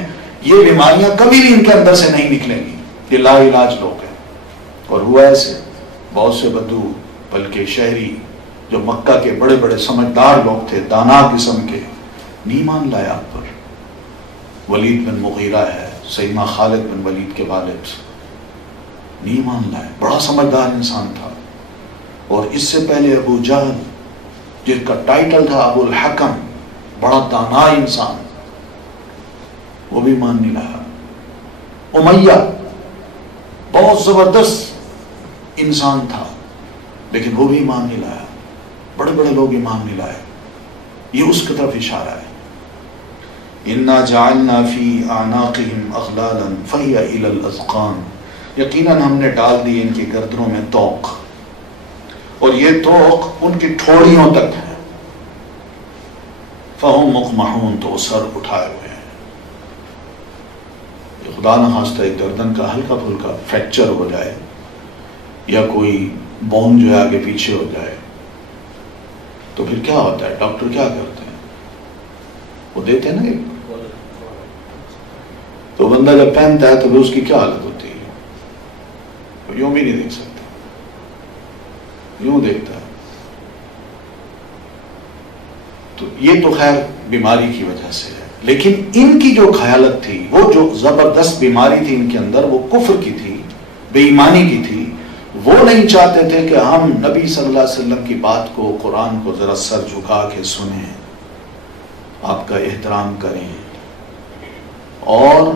یہ بیماریاں کبھی بھی ان کے اندر سے نہیں نکلیں گی. یہ لا علاج لوگ ہیں. اور ہوا ایسے بہت سے بدو, بلکہ شہری جو مکہ کے بڑے بڑے سمجھدار لوگ تھے, دانا قسم کے, نہیں مان لائے آپ پر. ولید بن مغیرہ ہے, سیدنا خالد بن ولید کے والد, نہیں مان لائے. بڑا سمجھدار انسان تھا. اور اس سے پہلے ابو جہل, جس کا ٹائٹل تھا ابو الحکم, بڑا دانا انسان, وہ بھی مان نہیں لایا. امیہ بہت زبردست انسان تھا, لیکن وہ بھی ایمان نہیں لایا. بڑے بڑے لوگ ایمان نہیں لائے. یہ اس کی طرف اشارہ ہے. اِنَّا جَعَلْنَا فِي أَعْنَاقِهِمْ أَغْلَالًا فَهِيَ إِلَى الْأَذْقَانِ, یقیناً ہم نے ڈال دی ان کی گردنوں میں توق, اور یہ توق ان کی ٹھوڑیوں تک ہے. فَهُمْ مُقْمَحُونَ, تو سر اٹھائے ہوئے ہیں. خدا نہ خواستہ ایک گردن کا ہلکا پھلکا فریکچر ہو جائے, یا کوئی بون جو ہے آگے پیچھے ہو جائے, تو پھر کیا ہوتا ہے؟ ڈاکٹر کیا کرتے ہیں؟ وہ دیتے ہیں نا ایک, تو بندہ جب پہنتا ہے تو پھر اس کی کیا حالت ہوتی ہے؟ وہ یوں بھی نہیں دیکھ سکتا, یوں دیکھتا ہے. تو یہ تو خیر بیماری کی وجہ سے ہے, لیکن ان کی جو خیالت تھی, وہ جو زبردست بیماری تھی ان کے اندر, وہ کفر کی تھی, بے ایمانی کی تھی. وہ نہیں چاہتے تھے کہ ہم نبی صلی اللہ علیہ وسلم کی بات کو, قرآن کو ذرا سر جھکا کے سنیں, آپ کا احترام کریں, اور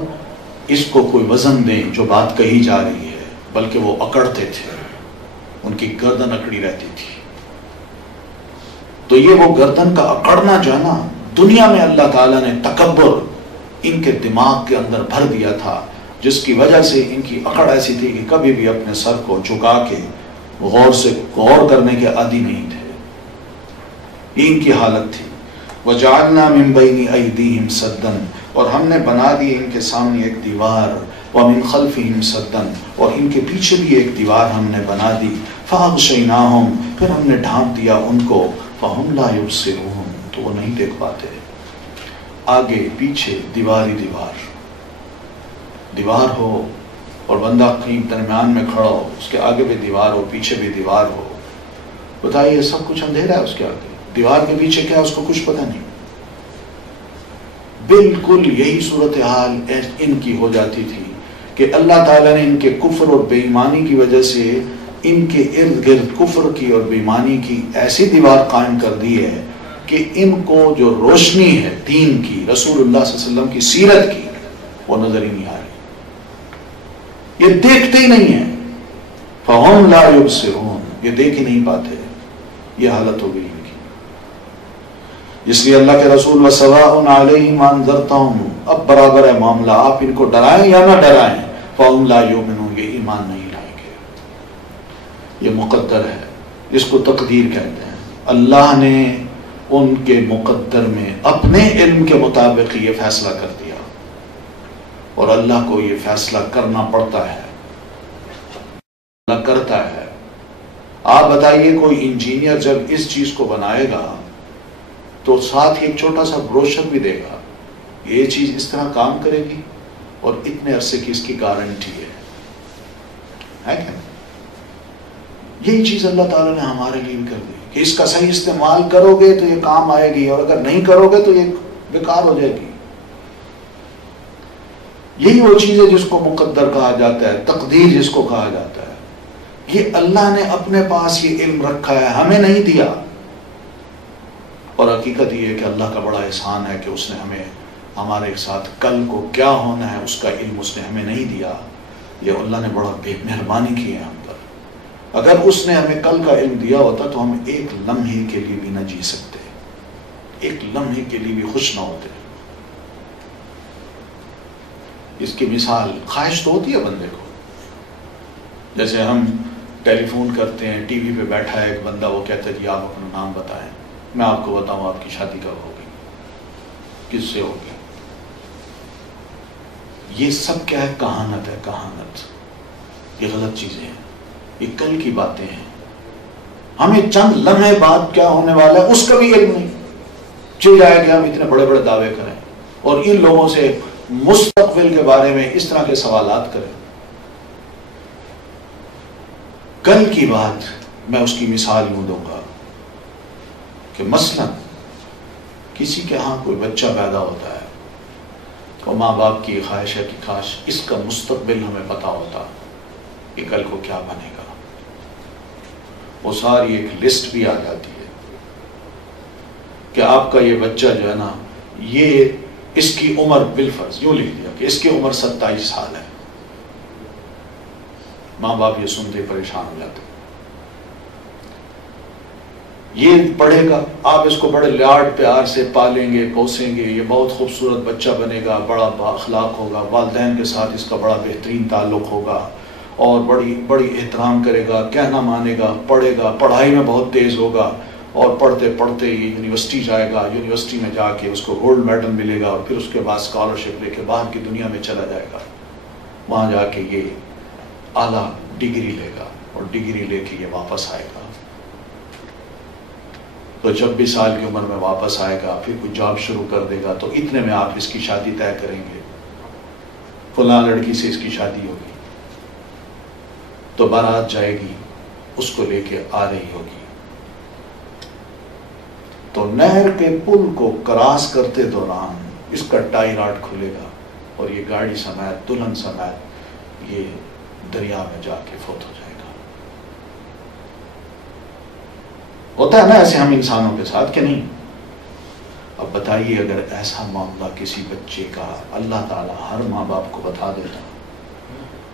اس کو کوئی وزن دیں جو بات کہی جا رہی ہے. بلکہ وہ اکڑتے تھے, ان کی گردن اکڑی رہتی تھی. تو یہ وہ گردن کا اکڑنا جو ہے نا, دنیا میں اللہ تعالیٰ نے تکبر ان کے دماغ کے اندر بھر دیا تھا, جس کی وجہ سے ان کی اکڑ ایسی تھی کہ کبھی بھی اپنے سر کو جھکا کے غور کرنے کے عادی نہیں تھے. ان کی حالت تھی. وَجَعَلْنَا مِن بَيْنِ أَيْدِيهِمْ سَدًّا, اور ہم نے بنا دی ان کے سامنے ایک دیوار, وَمِن خَلْفِهِمْ سَدًّا, اور ان کے پیچھے بھی ایک دیوار ہم نے بنا دی. فَأَغْشَيْنَاهُمْ, پھر ہم نے ڈھانپ دیا ان کو. فَهُمْ لَا يُبْصِرُونَ, تو وہ نہیں دیکھ پاتے. آگے پیچھے دیوار ہی دیوار ہو, اور بندہ کہیں درمیان میں کھڑا ہو, اس کے آگے بھی دیوار ہو, پیچھے بھی دیوار ہو. بتائیے سب کچھ اندھیرا ہے اس کے آگے, دیوار کے پیچھے کیا ہے اس کو کچھ پتہ نہیں. بالکل یہی صورتحال ان کی ہو جاتی تھی کہ اللہ تعالیٰ نے ان کے کفر اور بے ایمانی کی وجہ سے ان کے ارد گرد کفر کی اور بےایمانی کی ایسی دیوار قائم کر دی ہے کہ ان کو جو روشنی ہے دین کی، رسول اللہ صلی اللہ علیہ وسلم کی سیرت کی، وہ نظر ہی نہیں آ رہی، یہ دیکھتے ہی نہیں ہیں۔ فَهُمْ لَا يُبْصِرُونَ، یہ دیکھ ہی نہیں پاتے، یہ حالت ہو گئی ان کی۔ اس لیے اللہ کے رسول وَسَوَاءٌ عَلَيْهِمْ أَنذَرْتَهُمْ، اب برابر ہے معاملہ، آپ ان کو ڈرائیں یا نہ ڈرائیں، فَهُمْ لَا يُؤْمِنُونَ، یہ ایمان نہیں لائیں گے۔ یہ مقدر ہے، جس کو تقدیر کہتے ہیں۔ اللہ نے ان کے مقدر میں اپنے علم کے مطابق یہ فیصلہ کر دیا، اور اللہ کو یہ فیصلہ کرنا پڑتا ہے، اللہ کرتا ہے۔ آپ بتائیے کوئی انجینئر جب اس چیز کو بنائے گا تو ساتھ ہی ایک چھوٹا سا بروشر بھی دے گا، یہ چیز اس طرح کام کرے گی اور اتنے عرصے کی اس کی گارنٹی ہے کیا؟ یہی چیز اللہ تعالیٰ نے ہمارے لیے بھی کر دی کہ اس کا صحیح استعمال کرو گے تو یہ کام آئے گی، اور اگر نہیں کرو گے تو یہ بیکار ہو جائے گی۔ یہی وہ چیز ہے جس کو مقدر کہا جاتا ہے، تقدیر جس کو کہا جاتا ہے۔ یہ اللہ نے اپنے پاس یہ علم رکھا ہے، ہمیں نہیں دیا، اور حقیقت یہ ہے کہ اللہ کا بڑا احسان ہے کہ اس نے ہمیں ہمارے ساتھ کل کو کیا ہونا ہے اس کا علم اس نے ہمیں نہیں دیا۔ یہ اللہ نے بڑا بے مہربانی کی ہے ہم پر۔ اگر اس نے ہمیں کل کا علم دیا ہوتا تو ہم ایک لمحے کے لیے بھی نہ جی سکتے، ایک لمحے کے لیے بھی خوش نہ ہوتے۔ اس کی مثال خواہش تو ہوتی ہے بندے کو، جیسے ہم ٹیلی فون کرتے ہیں، ٹی وی پہ بیٹھا ہے ایک بندہ، وہ کہتا ہے جی آپ اپنا نام بتائیں، میں آپ کو بتاؤں آپ کی شادی کب ہوگی، کس سے ہوگی۔ یہ سب کیا ہے؟ کہانت ہے، کہانت۔ یہ غلط چیزیں ہیں، یہ کل کی باتیں ہیں۔ ہمیں چند لمحے بعد کیا ہونے والا ہے اس کا بھی علم نہیں، چل جائے کہ ہم اتنے بڑے بڑے دعوے کریں اور ان لوگوں سے مستقبل کے بارے میں اس طرح کے سوالات کریں۔ کل کی بات میں اس کی مثال یوں دوں گا کہ مثلا کسی کے ہاں کوئی بچہ پیدا ہوتا ہے اور ماں باپ کی خواہش ہے کہ کاش اس کا مستقبل ہمیں پتا ہوتا کہ کل کو کیا بنے گا۔ وہ ساری ایک لسٹ بھی آ جاتی ہے کہ آپ کا یہ بچہ جو ہے نا، یہ اس کی عمر بالفرض یوں لکھ دیا کہ اس کی عمر 27 سال ہے۔ ماں باپ یہ سنتے پریشان ہو جاتے، یہ پڑھے گا، آپ اس کو بڑے لاڈ پیار سے پالیں گے، پوسیں گے، یہ بہت خوبصورت بچہ بنے گا، بڑا بااخلاق ہوگا، والدین کے ساتھ اس کا بڑا بہترین تعلق ہوگا اور بڑی احترام کرے گا، کہنا مانے گا، پڑھے گا، پڑھائی میں بہت تیز ہوگا، اور پڑھتے پڑھتے یہ یونیورسٹی جائے گا، یونیورسٹی میں جا کے اس کو گولڈ میڈل ملے گا، اور پھر اس کے بعد اسکالرشپ لے کے باہر کی دنیا میں چلا جائے گا، وہاں جا کے یہ اعلیٰ ڈگری لے گا، اور ڈگری لے کے یہ واپس آئے گا۔ تو 26 سال کی عمر میں واپس آئے گا، پھر کوئی جاب شروع کر دے گا، تو اتنے میں آپ اس کی شادی طے کریں گے، فلاں لڑکی سے اس کی شادی ہوگی، تو بارات جائے گی، اس کو لے کے آ رہی ہوگی، تو نہر کے پل کو کراس کرتے دوران اس کا ٹائی راڈ کھلے گا، اور یہ گاڑی سمیت، دلہن سمیت یہ دریا میں جا کے فوت ہو جائے گا۔ ہوتا ہے نا ایسے ہم انسانوں کے ساتھ کہ نہیں؟ اب بتائیے اگر ایسا معاملہ کسی بچے کا اللہ تعالیٰ ہر ماں باپ کو بتا دیتا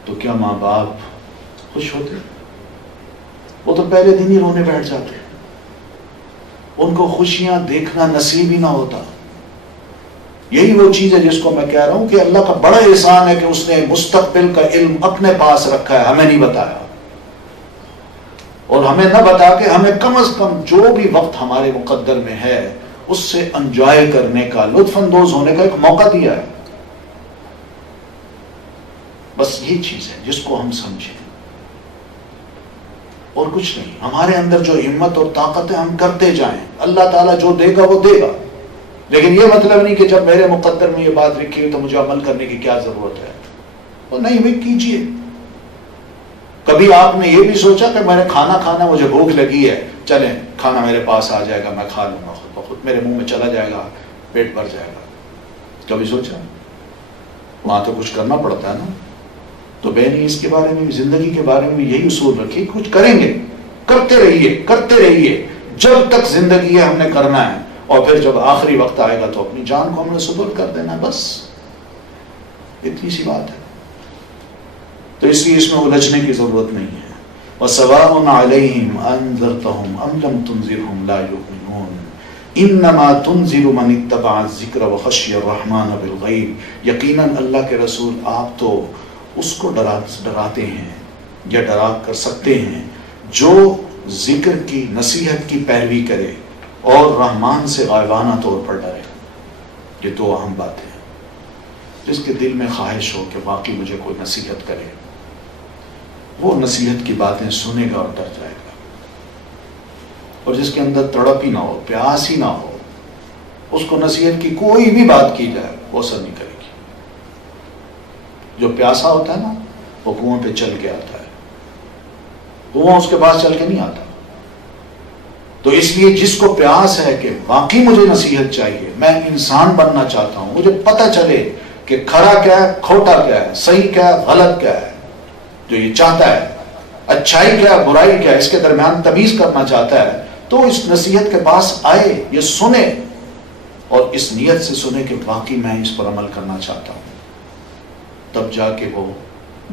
تو کیا ماں باپ خوش ہوتے؟ وہ تو پہلے دن ہی رونے بیٹھ جاتے، ان کو خوشیاں دیکھنا نصیب ہی نہ ہوتا۔ یہی وہ چیز ہے جس کو میں کہہ رہا ہوں کہ اللہ کا بڑا احسان ہے کہ اس نے مستقبل کا علم اپنے پاس رکھا ہے، ہمیں نہیں بتایا، اور ہمیں نہ بتا کے ہمیں کم از کم جو بھی وقت ہمارے مقدر میں ہے اس سے انجوائے کرنے کا، لطف اندوز ہونے کا ایک موقع دیا ہے۔ بس یہی چیز ہے جس کو ہم سمجھیں، اور کچھ نہیں۔ ہمارے اندر جو ہمت اور طاقت ہے ہم کرتے جائیں، اللہ تعالیٰ جو دے گا وہ دے گا، لیکن یہ مطلب نہیں کہ جب میرے مقدر میں یہ بات لکھی ہوئی تو مجھے عمل کرنے کی کیا ضرورت ہے، اور نہیں بھی کیجیے۔ کبھی آپ نے یہ بھی سوچا کہ میں نے کھانا کھانا، مجھے بھوک لگی ہے، چلیں کھانا میرے پاس آ جائے گا، میں کھا لوں گا، خود بخود میرے منہ میں چلا جائے گا، پیٹ بھر جائے گا؟ کبھی سوچا؟ وہاں تو کچھ کرنا پڑتا ہے نا۔ تو بہنیں اس کے بارے میں بھی، زندگی کے بارے میں بھی یہی اصول رکھیے، کچھ کریں گے کرتے رہیے جب تک زندگی ہے ہم نے کرنا ہے، اور پھر جب آخری وقت آئے گا تو اپنی جان کو ہم نے سپرد کر دینا، بس اتنی سی بات ہے۔ تو اس لیے اس میں الجھنے کی ضرورت نہیں ہے۔ وَسَوَاءٌ عَلَيْهِمْ أَنذَرْتَهُمْ أَمْ لَمْ تُنذِرْهُمْ لَا يُؤْمِنُونَ إِنَّمَا تُنذِرُ مَنِ اتَّبَعَ الذِّكْرَ وَخَشِيَ الرَّحْمَنَ بِالْغَيْبِ، یقیناً اللہ کے رسول آپ تو اس کو ڈراتے ہیں یا ڈرا کر سکتے ہیں جو ذکر کی نصیحت کی پیروی کرے اور رحمان سے غائبانہ طور پر ڈرے۔ یہ دو اہم باتیں ہیں۔ جس کے دل میں خواہش ہو کہ واقعی مجھے کوئی نصیحت کرے، وہ نصیحت کی باتیں سنے گا اور ڈر جائے گا، اور جس کے اندر تڑپ ہی نہ ہو، پیاس ہی نہ ہو، اس کو نصیحت کی کوئی بھی بات کی جائے وہ اثر نہیں کرے گی۔ جو پیاسا ہوتا ہے نا وہ کنویں پہ چل کے آتا ہے، کنواں اس کے پاس چل کے نہیں آتا۔ تو اس لیے جس کو پیاس ہے کہ واقعی مجھے نصیحت چاہیے، میں انسان بننا چاہتا ہوں، مجھے پتہ چلے کہ کھرا کیا ہے، کھوٹا کیا ہے، صحیح کیا ہے، غلط کیا ہے، جو یہ چاہتا ہے، اچھائی کیا ہے، برائی کیا ہے، اس کے درمیان تمیز کرنا چاہتا ہے، تو اس نصیحت کے پاس آئے، یہ سنے، اور اس نیت سے سنے کہ واقعی میں اس پر عمل کرنا چاہتا ہوں، تب جا کے وہ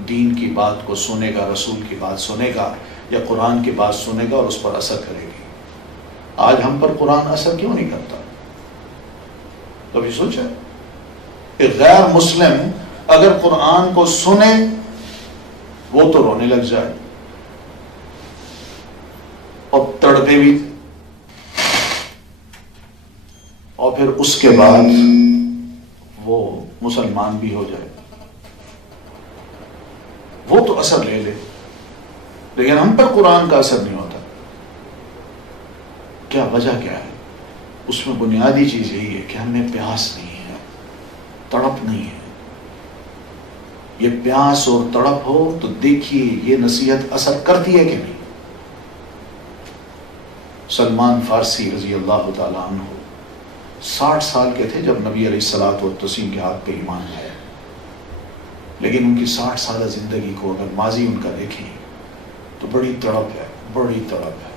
دین کی بات کو سنے گا، رسول کی بات سنے گا یا قرآن کی بات سنے گا اور اس پر اثر کرے گی۔ آج ہم پر قرآن اثر کیوں نہیں کرتا؟ کبھی سوچا کہ غیر مسلم اگر قرآن کو سنے وہ تو رونے لگ جائے اور تڑپے بھی، اور پھر اس کے بعد وہ مسلمان بھی ہو جائے، وہ تو اثر لے لے، لیکن ہم پر قرآن کا اثر نہیں ہوتا۔ کیا وجہ کیا ہے؟ اس میں بنیادی چیز یہی ہے کہ ہمیں پیاس نہیں ہے، تڑپ نہیں ہے۔ یہ پیاس اور تڑپ ہو تو دیکھیے یہ نصیحت اثر کرتی ہے کہ نہیں۔ سلمان فارسی رضی اللہ تعالیٰ عنہ 60 سال کے تھے جب نبی علیہ الصلوۃ والتسلیم کے ہاتھ پہ ایمان ہے، لیکن ان کی 60 سالہ زندگی کو اگر ماضی ان کا دیکھیں تو بڑی تڑپ ہے، بڑی تڑپ ہے۔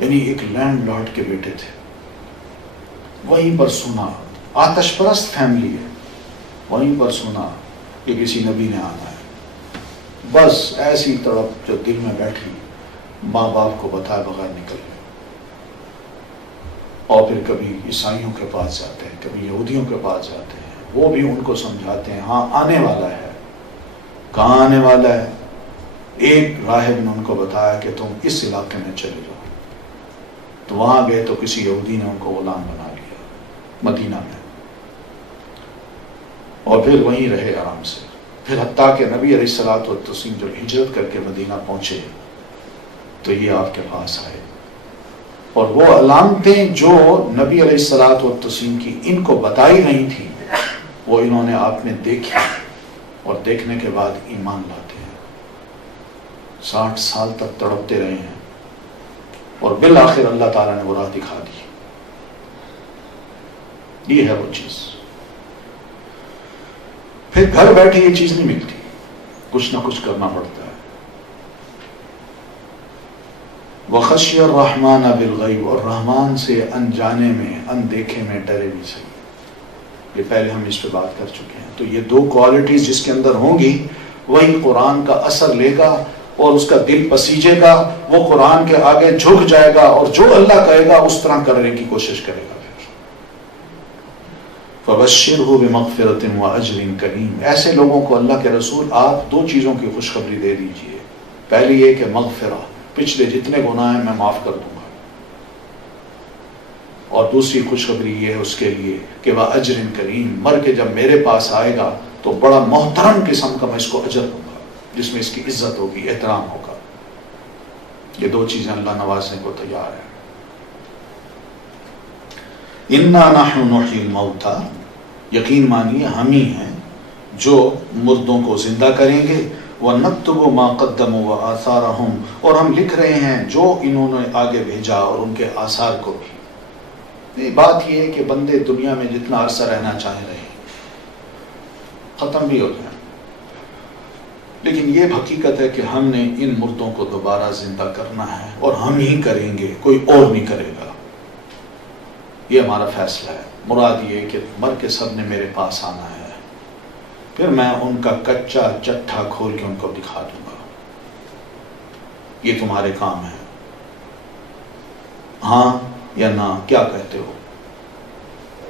یعنی ایک لینڈ لارڈ کے بیٹے تھے، وہیں پر سنا، آتش پرست فیملی ہے، وہیں پر سنا کہ کسی نبی نے آنا ہے، بس ایسی تڑپ جو دل میں بیٹھی، ماں باپ کو بتائے بغیر نکل گئے، اور پھر کبھی عیسائیوں کے پاس جاتے ہیں، کبھی یہودیوں کے پاس جاتے ہیں، وہ بھی ان کو سمجھاتے ہیں ہاں آنے والا ہے۔ کہاں آنے والا ہے؟ ایک راہب نے ان کو بتایا کہ تم اس علاقے میں چلے جاؤ، تو وہاں گئے تو کسی یہودی نے ان کو غلام بنا لیا مدینہ میں، اور پھر وہیں رہے آرام سے۔ پھر حتیٰ کہ نبی علیہ الصلوۃ والتسلیم جب ہجرت کر کے مدینہ پہنچے تو یہ آپ کے پاس آئے، اور وہ علامتیں جو نبی علیہ الصلوۃ والتسلیم کی ان کو بتائی نہیں تھی وہ انہوں نے آپ میں دیکھی، اور دیکھنے کے بعد ایمان لاتے ہیں۔ 60 سال تک تڑپتے رہے ہیں، اور بالآخر اللہ تعالیٰ نے وہ راہ دکھا دی۔ یہ ہے وہ چیز۔ پھر گھر بیٹھے یہ چیز نہیں ملتی، کچھ نہ کچھ کرنا پڑتا ہے۔ وَخَشْيَ الرَّحْمَنَ بِالْغَيْبِ، اور رحمان سے انجانے میں، اندیکھے میں ڈرے بھی صحیح۔ یہ پہلے ہم اس پہ بات کر چکے ہیں۔ تو یہ دو کوالٹیز جس کے اندر ہوں گی وہی قرآن کا اثر لے گا اور اس کا دل پسیجے گا، وہ قرآن کے آگے جھک جائے گا اور جو اللہ کہے گا اس طرح کرنے کی کوشش کرے گا۔ فَبَشِّرْهُ بِمَغْفِرَةٍ وَأَجْرٍ كَرِيمٍ، ایسے لوگوں کو اللہ کے رسول آپ دو چیزوں کی خوشخبری دے دیجئے۔ پہلی یہ کہ مغفرہ، پچھلے جتنے گناہ ہیں میں معاف کر دوں گا، اور دوسری خوشخبری یہ ہے اس کے لیے کہ وَأَجْرٍ كَرِيمٍ، مر کے جب میرے پاس آئے گا تو بڑا محترم قسم کا میں اس کو اجر دوں گا، جس میں اس کی عزت ہوگی، احترام ہوگا۔ یہ دو چیزیں اللہ نوازنے کو تیار ہے۔ اِنَّا نَحْنُ نُحْيِي الْمَوْتَى، یقین مانیے ہم ہی ہیں جو مردوں کو زندہ کریں گے، وَنَكْتُبُ مَا قَدَّمُوا وَآثَارَهُمْ، اور ہم لکھ رہے ہیں جو انہوں نے آگے بھیجا اور ان کے آثار کو بھی۔ یہ بات یہ ہے کہ بندے دنیا میں جتنا عرصہ رہنا چاہیں رہیں، ختم بھی ہو جائیں، لیکن یہ حقیقت ہے کہ ہم نے ان مردوں کو دوبارہ زندہ کرنا ہے، اور ہم ہی کریں گے، کوئی اور نہیں کرے گا۔ یہ ہمارا فیصلہ ہے۔ مراد یہ کہ مر کے سب نے میرے پاس آنا ہے، پھر میں ان کا کچا چٹھا کھول کے ان کو دکھا دوں گا۔ یہ تمہارے کام ہے، ہاں یا نہ، کیا کہتے ہو؟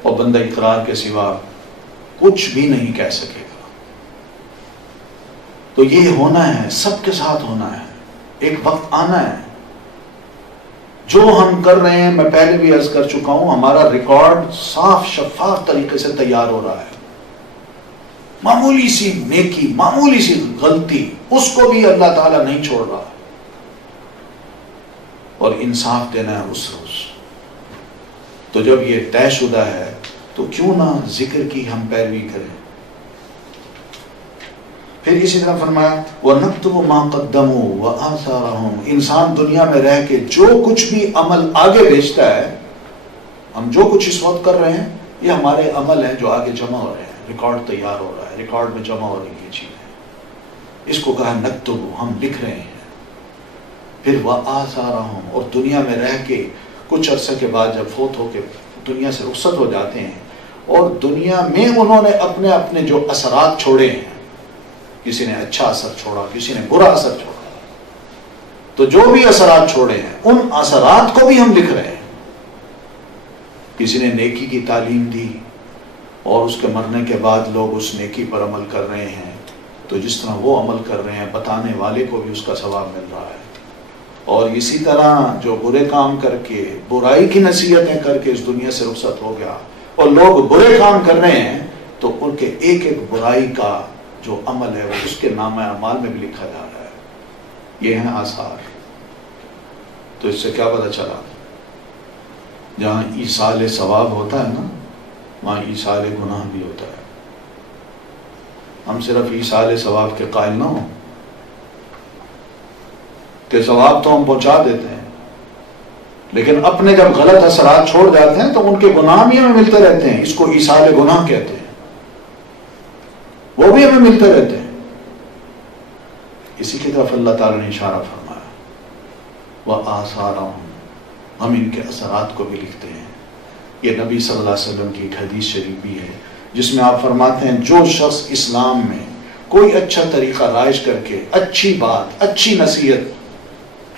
اور بندہ اقرار کے سوا کچھ بھی نہیں کہہ سکے گا۔ تو یہ ہونا ہے، سب کے ساتھ ہونا ہے، ایک وقت آنا ہے۔ جو ہم کر رہے ہیں، میں پہلے بھی عرض کر چکا ہوں، ہمارا ریکارڈ صاف شفاف طریقے سے تیار ہو رہا ہے۔ معمولی سی نیکی، معمولی سی غلطی، اس کو بھی اللہ تعالیٰ نہیں چھوڑ رہا، اور انصاف دینا ہے اس روز۔ تو جب یہ طے شدہ ہے تو کیوں نہ ذکر کی ہم پیروی کریں۔ پھر اسی طرح فرمایا وَنَكْتُبُ مَا قَدَّمُوا وَآثَارَهُمْ، انسان دنیا میں رہ کے جو کچھ بھی عمل آگے بھیجتا ہے، ہم جو کچھ اس وقت کر رہے ہیں، یہ ہمارے عمل ہیں جو آگے جمع ہو رہے ہیں، ریکارڈ تیار ہو رہا ہے، ریکارڈ میں جمع ہو رہی ہے چیزیں، اس کو کہا نکتب، ہم لکھ رہے ہیں۔ پھر وَآثَارَهُمْ، اور دنیا میں رہ کے کچھ عرصے کے بعد جب فوت ہو کے دنیا سے رخصت ہو جاتے ہیں، اور دنیا میں انہوں نے اپنے اپنے جو اثرات چھوڑے ہیں، کسی نے اچھا اثر چھوڑا، کسی نے برا اثر چھوڑا، تو جو بھی اثرات چھوڑے ہیں ان اثرات کو بھی ہم لکھ رہے ہیں۔ کسی نے نیکی کی تعلیم دی اور اس کے مرنے کے بعد لوگ اس نیکی پر عمل کر رہے ہیں، تو جس طرح وہ عمل کر رہے ہیں بتانے والے کو بھی اس کا ثواب مل رہا ہے۔ اور اسی طرح جو برے کام کر کے، برائی کی نصیحتیں کر کے اس دنیا سے رخصت ہو گیا اور لوگ برے کام کر رہے ہیں، تو ان کے ایک ایک برائی کا جو عمل ہے وہ اس کے نامہ اعمال میں بھی لکھا جا رہا ہے۔ یہ ہیں آثار۔ تو اس سے کیا پتہ چلا؟ جہاں ایصال ثواب ہوتا ہے نا، وہاں ایصال گناہ بھی ہوتا ہے۔ ہم صرف ایصال ثواب کے قائل نہ ہوں کہ ثواب تو ہم پہنچا دیتے ہیں، لیکن اپنے جب غلط اثرات چھوڑ جاتے ہیں تو ان کے گناہ بھی ہمیں ملتے رہتے ہیں، اس کو ایصال گناہ کہتے ہیں، وہ بھی ہمیں ملتے رہتے ہیں۔ اسی کی طرف اللہ تعالیٰ نے اشارہ فرمایا وَآثَارَهُمْ، ہم ان کے اثرات کو بھی لکھتے ہیں۔ یہ نبی صلی اللہ علیہ وسلم کی ایک حدیث شریف بھی ہے جس میں آپ فرماتے ہیں جو شخص اسلام میں کوئی اچھا طریقہ رائج کر کے، اچھی بات، اچھی نصیحت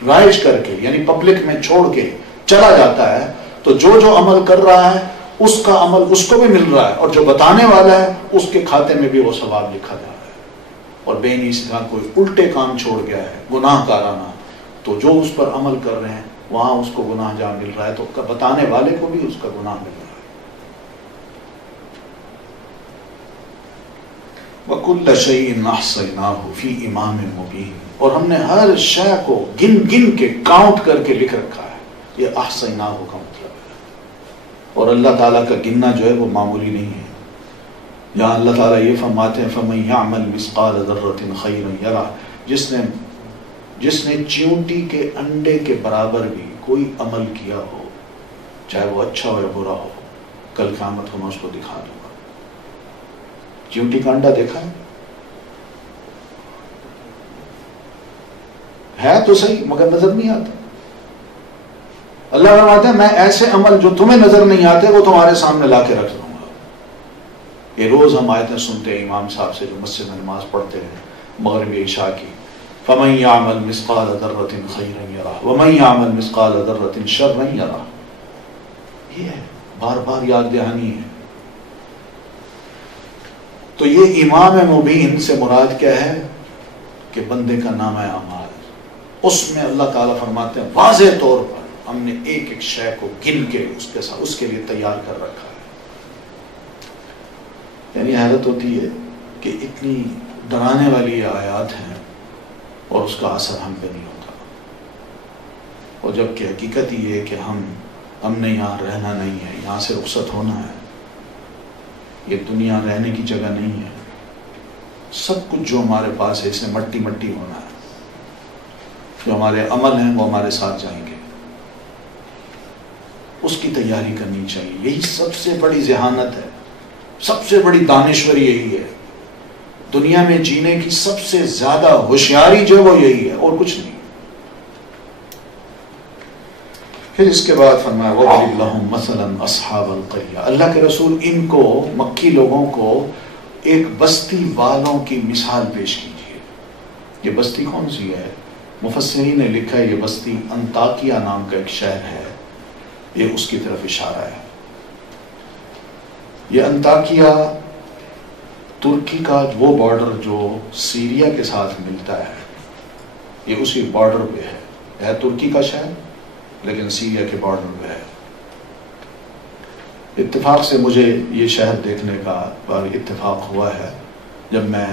رائج کر کے، یعنی پبلک میں چھوڑ کے چلا جاتا ہے، تو جو جو عمل کر رہا ہے اس کا عمل اس کو بھی مل رہا ہے، اور جو بتانے والا ہے اس کے کھاتے میں بھی وہ ثواب لکھا جا رہا ہے۔ اور بے نصیحت کا کوئی الٹے کام چھوڑ گیا ہے، گناہ کارانہ، تو جو اس پر عمل کر رہے ہیں وہاں اس کو گناہ جہاں مل رہا ہے، تو بتانے والے کو بھی اس کا گناہ مل رہا ہے۔ وَكُلَّ شَيْءٍ أَحْصَيْنَاهُ فِي إِمَامٍ مُبِينٍ، اور ہم نے ہر شے کو گن گن کے کاؤنٹ کر کے لکھ رکھا ہے۔ یہ احصیناہ کا مطلب ہے۔ اور اللہ تعالیٰ کا گننا جو ہے وہ معمولی نہیں ہے۔ یہاں اللہ تعالیٰ یہ فرماتے ہیں فَمَن يَعْمَلْ مِثْقَالَ ذَرَّةٍ خَيْرًا يَرَهُ، جس نے چیونٹی کے انڈے کے برابر بھی کوئی عمل کیا ہو، چاہے وہ اچھا ہو یا برا ہو، کل قیامت کو میں اس کو دکھا دوں گا۔ چیونٹی کا انڈا دیکھا ہے تو صحیح مگر نظر نہیں آتا۔ اللہ فرماتے ہیں میں ایسے عمل جو تمہیں نظر نہیں آتے وہ تمہارے سامنے لا کے رکھ دوں گا۔ یہ روز ہم آیتیں سنتے ہیں امام صاحب سے جو مسجد میں نماز پڑھتے ہیں مغرب عشاء کی، فَمَن يَعْمَلْ مِثْقَالَ ذَرَّةٍ خَيْرًا يَرَهُ وَمَن يَعْمَلْ مِثْقَالَ ذَرَّةٍ شَرًّا يَرَهُ۔ یہ ہے، بار بار یاد دہانی ہے۔ تو یہ امام مبین سے مراد کیا ہے کہ بندے کا نامہ اعمال، اس میں اللہ تعالیٰ فرماتے ہیں واضح طور پر ہم نے ایک ایک شے کو گن کے اس کے لیے تیار کر رکھا ہے۔ یعنی حیرت ہوتی ہے کہ اتنی ڈرانے والی یہ آیات ہیں اور اس کا اثر ہم پہ نہیں ہوتا، اور جبکہ حقیقت یہ ہے کہ ہم نے یہاں رہنا نہیں ہے، یہاں سے رخصت ہونا ہے۔ یہ دنیا رہنے کی جگہ نہیں ہے۔ سب کچھ جو ہمارے پاس ہے اس میں مٹی مٹی ہونا ہے۔ جو ہمارے عمل ہیں وہ ہمارے ساتھ جائیں گے، اس کی تیاری کرنی چاہیے۔ یہی سب سے بڑی ذہانت ہے، سب سے بڑی دانشوری یہی ہے۔ دنیا میں جینے کی سب سے زیادہ ہوشیاری جو وہ یہی ہے اور کچھ نہیں. پھر اس کے بعد فرمایا وَضْرِبْ لَهُمْ مَثَلًا أَصْحَابَ الْقَرْيَةِ. اللہ کے رسول ان کو مکی لوگوں کو ایک بستی والوں کی مثال پیش کیجیے. یہ بستی کون سی ہے؟ مفسرین نے لکھا ہے یہ بستی انطاکیہ نام کا ایک شہر ہے، یہ اس کی طرف اشارہ ہے. یہ انطاکیہ ترکی کا وہ بارڈر جو سیریا کے ساتھ ملتا ہے، یہ اسی بارڈر پہ ہے ترکی کا شہر لیکن سیریا کے بارڈر پہ ہے. اتفاق سے مجھے یہ شہر دیکھنے کا اتفاق ہوا ہے جب میں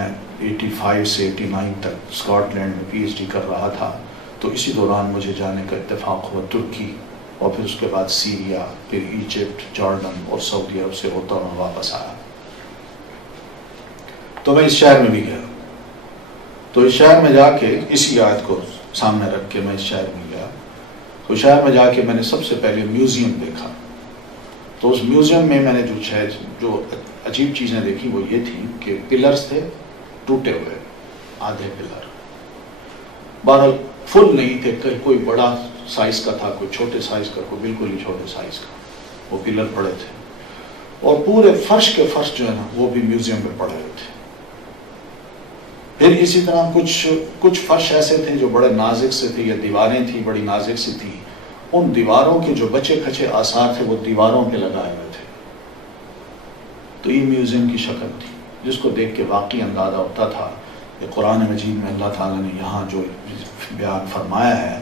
85 سے 89 تک اسکاٹ لینڈ میں پی ایچ ڈی کر رہا تھا، تو اسی دوران مجھے جانے کا اتفاق ہوا ترکی، اور پھر اس کے بعد سیریا، پھر ایجپٹ، جارڈن اور سعودی عرب سے ہوتا ہوں واپس آیا. تو میں اس شہر میں بھی گیا. تو اس شہر میں جا کے اسی آیت کو سامنے رکھ کے میں اس شہر میں گیا. تو شہر میں جا کے میں نے سب سے پہلے میوزیم دیکھا. تو اس میوزیم میں نے جو عجیب چیزیں دیکھی وہ یہ تھی کہ پلرز تھے ٹوٹے ہوئے، آدھے پلر، بہرحال فل نہیں تھے، کوئی بڑا سائز کا تھا، کوئی چھوٹے سائز کا، کوئی بالکل ہی چھوٹے سائز کا، وہ پلر پڑے تھے. اور پورے فرش کے فرش جو ہے نا وہ بھی میوزیم میں پڑے ہوئے تھے. پھر اسی طرح کچھ فرش ایسے تھے جو بڑے نازک سے تھے، یا دیواریں تھیں بڑی نازک سی تھیں، ان دیواروں کے جو بچے کھچے آثار تھے وہ دیواروں پہ لگائے ہوئے تھے. تو یہ میوزیم کی شکل تھی جس کو دیکھ کے واقعی اندازہ ہوتا تھا کہ قرآن مجید میں اللہ تعالیٰ نے یہاں جو بیان فرمایا ہے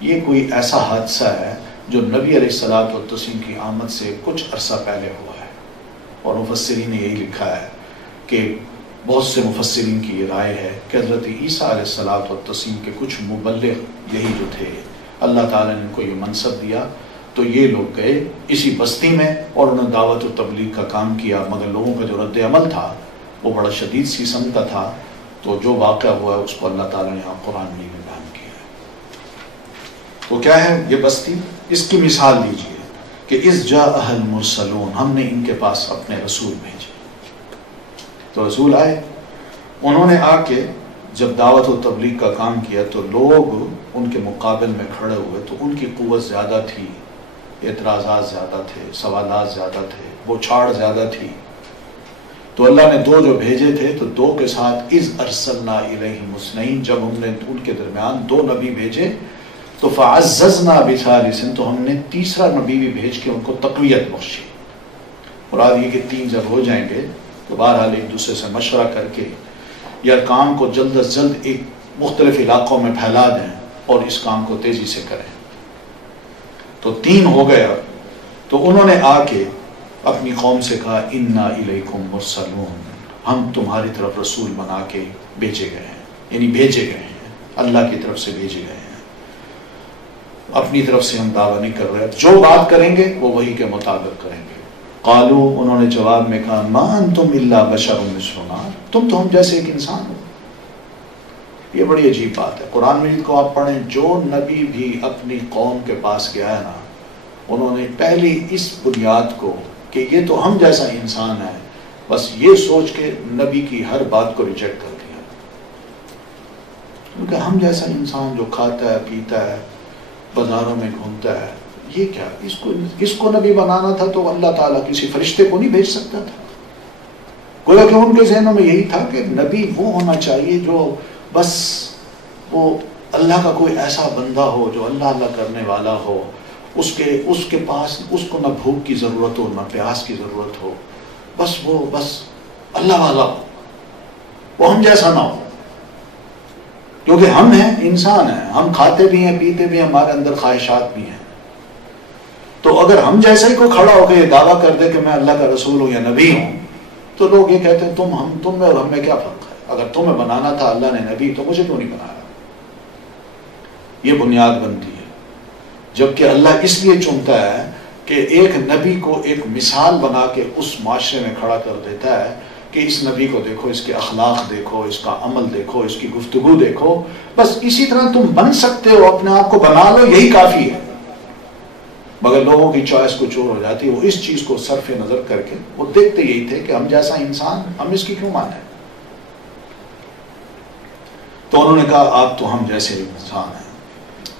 یہ کوئی ایسا حادثہ ہے جو نبی علیہ الصلوۃ والتسلیم کی آمد سے کچھ عرصہ پہلے ہوا ہے. اور مفسرین نے یہی لکھا ہے کہ بہت سے مفسرین کی یہ رائے ہے کہ حضرت عیسیٰ علیہ الصلوۃ والتسلیم کے کچھ مبلغ یہی جو تھے، اللہ تعالیٰ نے ان کو یہ منصب دیا، تو یہ لوگ گئے اسی بستی میں اور انہوں نے دعوت و تبلیغ کا کام کیا. مگر لوگوں کا جو رد عمل تھا وہ بڑا شدید سی قسم کا تھا. تو جو واقعہ ہوا ہے اس کو اللہ تعالیٰ نے یہاں قرآن میں بیان کیا ہے. تو کیا ہے یہ بستی؟ اس کی مثال دیجیے کہ اذ جاء المرسلون، ہم نے ان کے پاس اپنے رسول بھیجے. تو رسول آئے، انہوں نے آ کے جب دعوت و تبلیغ کا کام کیا تو لوگ ان کے مقابل میں کھڑے ہوئے تو ان کی قوت زیادہ تھی، اعتراضات زیادہ تھے، سوالات زیادہ تھے، وہ چھاڑ زیادہ تھی. تو اللہ نے دو جو بھیجے تھے تو دو کے ساتھ اذ ارسلنا الیہم اثنین، جب ہم نے ان کے درمیان دو نبی بھیجے تو فعززنا بثالث، تو ہم نے تیسرا نبی بھی بھیج کے ان کو تقویت بخشی. اور آج یہ کہ تین جب ہو جائیں گے تو بہرحال ایک دوسرے سے مشورہ کر کے یا کام کو جلد از جلد ایک مختلف علاقوں میں پھیلا دیں اور اس کام کو تیزی سے کریں. تو تین ہو گیا. تو انہوں نے آ کے اپنی قوم سے کہا انا الیکم مرسلون، ہم تمہاری طرف رسول بنا کے بھیجے گئے ہیں، یعنی بھیجے گئے ہیں، اللہ کی طرف سے بھیجے گئے ہیں. اپنی طرف سے ہم دعویٰ نہیں کر رہے، جو بات کریں گے وہ وہی کے مطابق کریں گے. قالو، انہوں نے جواب میں کہا ما انتم الا بشر مثلنا، تم تو ہم جیسے ایک انسان ہو. یہ بڑی عجیب بات ہے. قرآن مجید کو آپ پڑھیں، جو نبی بھی اپنی قوم کے پاس گیا ہے نا، انہوں نے پہلی اس بنیاد کو کہ یہ تو ہم جیسا انسان ہے، بس یہ سوچ کے نبی کی ہر بات کو ریجیکٹ کر دیا. کیونکہ ہم جیسا انسان جو کھاتا ہے، پیتا ہے، بازاروں میں گھومتا ہے، یہ کیا، اس کو نبی بنانا تھا تو اللہ تعالیٰ کسی فرشتے کو نہیں بھیج سکتا تھا. گویا کہ ان کے ذہنوں میں یہی تھا کہ نبی وہ ہونا چاہیے جو بس وہ اللہ کا کوئی ایسا بندہ ہو جو اللہ اللہ کرنے والا ہو، اس کے پاس اس کو نہ بھوک کی ضرورت ہو نہ پیاس کی ضرورت ہو، بس وہ اللہ والا ہو، وہ ہم جیسا نہ ہو. کیونکہ ہم ہیں، انسان ہیں، ہم کھاتے بھی ہیں، پیتے بھی ہیں، ہمارے اندر خواہشات بھی ہیں. تو اگر ہم جیسا ہی کوئی کھڑا ہو کے یہ دعویٰ کر دے کہ میں اللہ کا رسول ہوں یا نبی ہوں، تو لوگ یہ کہتے ہیں تم میں اور ہم میں کیا فرق ہے؟ اگر تمہیں بنانا تھا اللہ نے نبی تو مجھے کیوں نہیں بنایا؟ یہ بنیاد بنتی ہے. جبکہ اللہ اس لیے چنتا ہے کہ ایک نبی کو ایک مثال بنا کے اس معاشرے میں کھڑا کر دیتا ہے کہ اس نبی کو دیکھو، اس کے اخلاق دیکھو، اس کا عمل دیکھو، اس کی گفتگو دیکھو، بس اسی طرح تم بن سکتے ہو، اپنے آپ کو بنا لو، یہی کافی ہے. مگر لوگوں کی چوائس کو چور ہو جاتی ہے. وہ اس چیز کو صرف نظر کر کے وہ دیکھتے یہی تھے کہ ہم جیسا انسان، ہم اس کی کیوں مانیں. تو انہوں نے کہا آپ تو ہم جیسے انسان ہیں.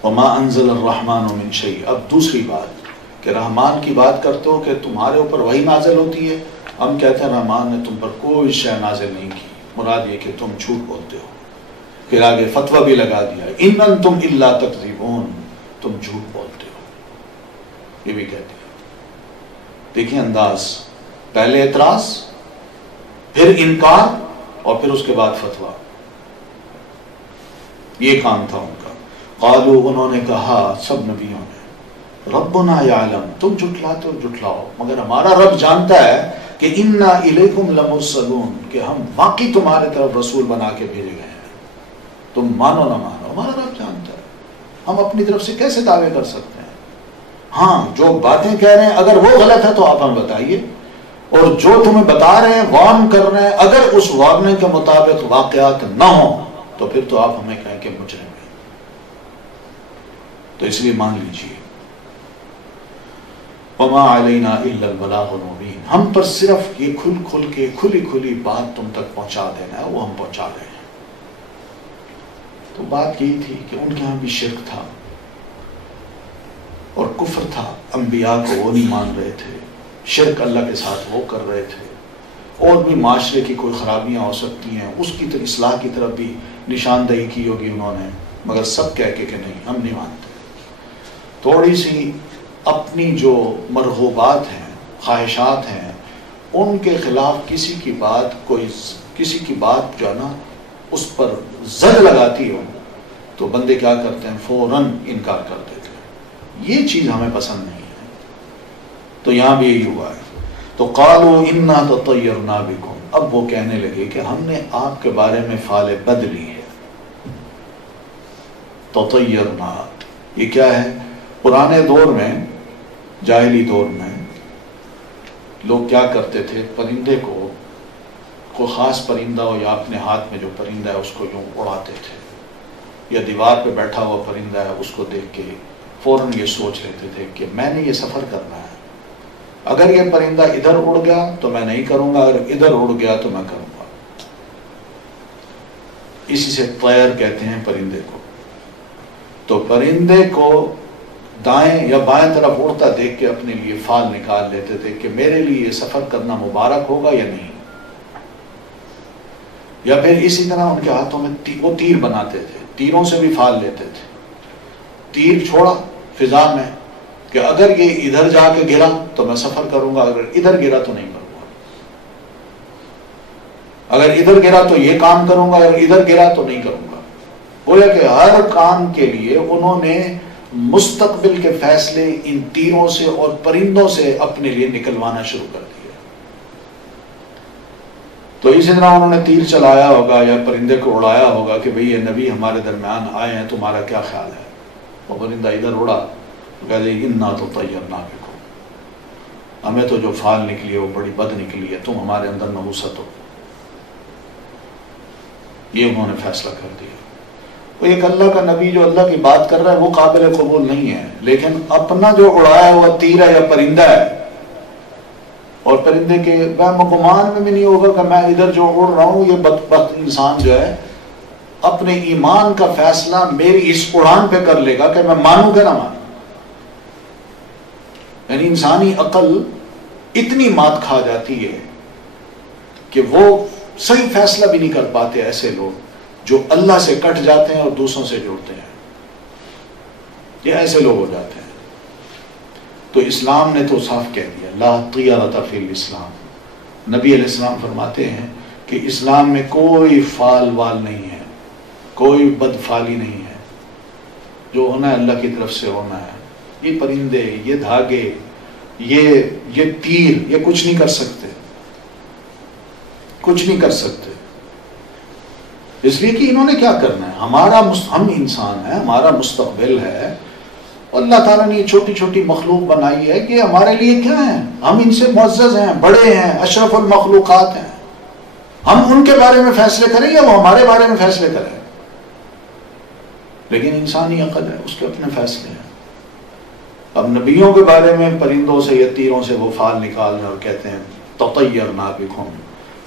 وما انزل الرحمن من شیء. اب دوسری بات کہ رحمان کی بات کرتے ہو کہ تمہارے اوپر وہی نازل ہوتی ہے. ہم کہتے ہیں رحمان نے تم پر کوئی شے نازل نہیں کی. مراد یہ کہ تم جھوٹ بولتے ہو. پھر آگے فتویٰ بھی لگا دیا ان انتم الا تکذبون، تم جھوٹ بولتے ہو. یہ بھی کہہ دیا. دیکھیں انداز، پہلے اعتراض، پھر انکار، اور پھر اس کے بعد فتویٰ. یہ کام تھا ان کا. قالوا، انہوں نے کہا سب نبیوں نے، ربنا یعلم، تم جھٹلاتے ہو جھٹلاؤ مگر ہمارا رب جانتا ہے کہ انا الیکم لمرسلون، کہ ہم واقعی تمہارے طرف رسول بنا کے بھیجے گئے ہیں. تم مانو نہ مانو ہمارا رب جانتا ہے. ہم اپنی طرف سے کیسے دعوے کر سکتے ہیں؟ ہاں جو باتیں کہہ رہے ہیں اگر وہ غلط ہے تو آپ ہمیں بتائیے، اور جو تمہیں بتا رہے ہیں وارن کر رہے ہیں اگر اس وارننگ کے مطابق واقعات نہ ہوں تو پھر تو آپ ہمیں کہیں کہ مجرم ہیں. تو اس لیے مان لیجیے وما علینا الا البلاغ المبین، ہم پر صرف یہ کھل کے کھلی بات تم تک پہنچا دینا ہے، وہ ہم پہنچا رہے ہیں. تو بات یہی تھی کہ ان کے ہاں بھی شرک تھا اور کفر تھا. انبیاء کو وہ نہیں مان رہے تھے، شرک اللہ کے ساتھ وہ کر رہے تھے، اور بھی معاشرے کی کوئی خرابیاں ہو سکتی ہیں اس کی اصلاح کی طرف بھی نشاندہی کی ہوگی انہوں نے، مگر سب کہہ کے کہ نہیں ہم نہیں مانتے. تھوڑی سی اپنی جو مرغوبات ہیں، خواہشات ہیں، ان کے خلاف کسی کی بات جو ہے نا اس پر زد لگاتی ہو تو بندے کیا کرتے ہیں فوراً انکار کر دیتے ہیں. یہ چیز ہمیں پسند نہیں ہے. تو یہاں بھی یہی ہوا ہے. تو قالوا انا تطیرنا بکم، اب وہ کہنے لگے کہ ہم نے آپ کے بارے میں فعل بد لی ہے. تطیرنا یہ کیا ہے؟ پرانے دور میں، جاہلی دور میں لوگ کیا کرتے تھے، پرندے کو کوئی خاص پرندہ ہو یا اپنے ہاتھ میں جو پرندہ ہے اس کو یوں اڑاتے تھے، یا دیوار پہ بیٹھا ہوا پرندہ ہے اس کو دیکھ کے فوراً یہ سوچ لیتے تھے کہ میں نے یہ سفر کرنا ہے، اگر یہ پرندہ ادھر اڑ گیا تو میں نہیں کروں گا، اگر ادھر اڑ گیا تو میں کروں گا. اسی سے طیر کہتے ہیں پرندے کو. تو پرندے کو دائیں یا بائیں طرف اڑتا دیکھ کے اپنے لیے فال نکال لیتے تھے کہ میرے لیے یہ سفر کرنا مبارک ہوگا یا نہیں. یا پھر اسی طرح ان کے ہاتھوں میں وہ تیر بناتے تھے، تیروں سے بھی فال لیتے تھے. تیر چھوڑا فضا میں کہ اگر یہ ادھر جا کے گرا تو میں سفر کروں گا، اگر ادھر گرا تو نہیں کروں گا، اگر ادھر گرا تو یہ کام کروں گا، اگر ادھر گرا تو نہیں کروں گا. گویا کہ ہر کام کے لیے انہوں نے مستقبل کے فیصلے ان تیروں سے اور پرندوں سے اپنے لیے نکلوانا شروع کر دیا. تو اسی طرح انہوں نے تیر چلایا ہوگا یا پرندے کو اڑایا ہوگا کہ بھئی یہ نبی ہمارے درمیان آئے ہیں، تمہارا کیا خیال ہے؟ وہ پرندہ ادھر اڑا تو کہہ دے انا تطیرنا بکم، ہمیں تو جو فال نکلی ہے وہ بڑی بد نکلی ہے، تم ہمارے اندر نحوست ہو. یہ انہوں نے فیصلہ کر دیا. وہ ایک اللہ کا نبی جو اللہ کی بات کر رہا ہے وہ قابل قبول نہیں ہے، لیکن اپنا جو اڑایا ہوا تیر ہے یا پرندہ ہے، اور پرندے کے وہم و گمان میں بھی نہیں ہوگا کہ میں ادھر جو اڑ رہا ہوں یہ بدبخت انسان جو ہے اپنے ایمان کا فیصلہ میری اس اڑان پہ کر لے گا کہ میں مانوں کہ نہ مانوں. یعنی انسانی عقل اتنی مات کھا جاتی ہے کہ وہ صحیح فیصلہ بھی نہیں کر پاتے. ایسے لوگ جو اللہ سے کٹ جاتے ہیں اور دوسروں سے جوڑتے ہیں، یہ ایسے لوگ ہو جاتے ہیں. تو اسلام نے تو صاف کہہ دیا لا طیرۃ فی الاسلام. نبی علیہ السلام فرماتے ہیں کہ اسلام میں کوئی فال وال نہیں ہے، کوئی بدفالی نہیں ہے. جو ہونا ہے اللہ کی طرف سے ہونا ہے. یہ پرندے، یہ دھاگے، یہ تیر یہ کچھ نہیں کر سکتے، کچھ نہیں کر سکتے. اس لیے کہ انہوں نے کیا کرنا ہے، ہم انسان ہیں، ہمارا مستقبل ہے. اللہ تعالیٰ نے یہ چھوٹی چھوٹی مخلوق بنائی ہے کہ ہمارے لیے کیا ہیں، ہم ان سے معزز ہیں، بڑے ہیں، اشرف المخلوقات ہیں. ہم ان کے بارے میں فیصلے کریں یا وہ ہمارے بارے میں فیصلے کریں؟ لیکن انسانی عقل ہے، اس کے اپنے فیصلے ہیں. اب نبیوں کے بارے میں پرندوں سے یا تیروں سے وہ فال نکال رہے اور کہتے ہیں تطیرنا بکم،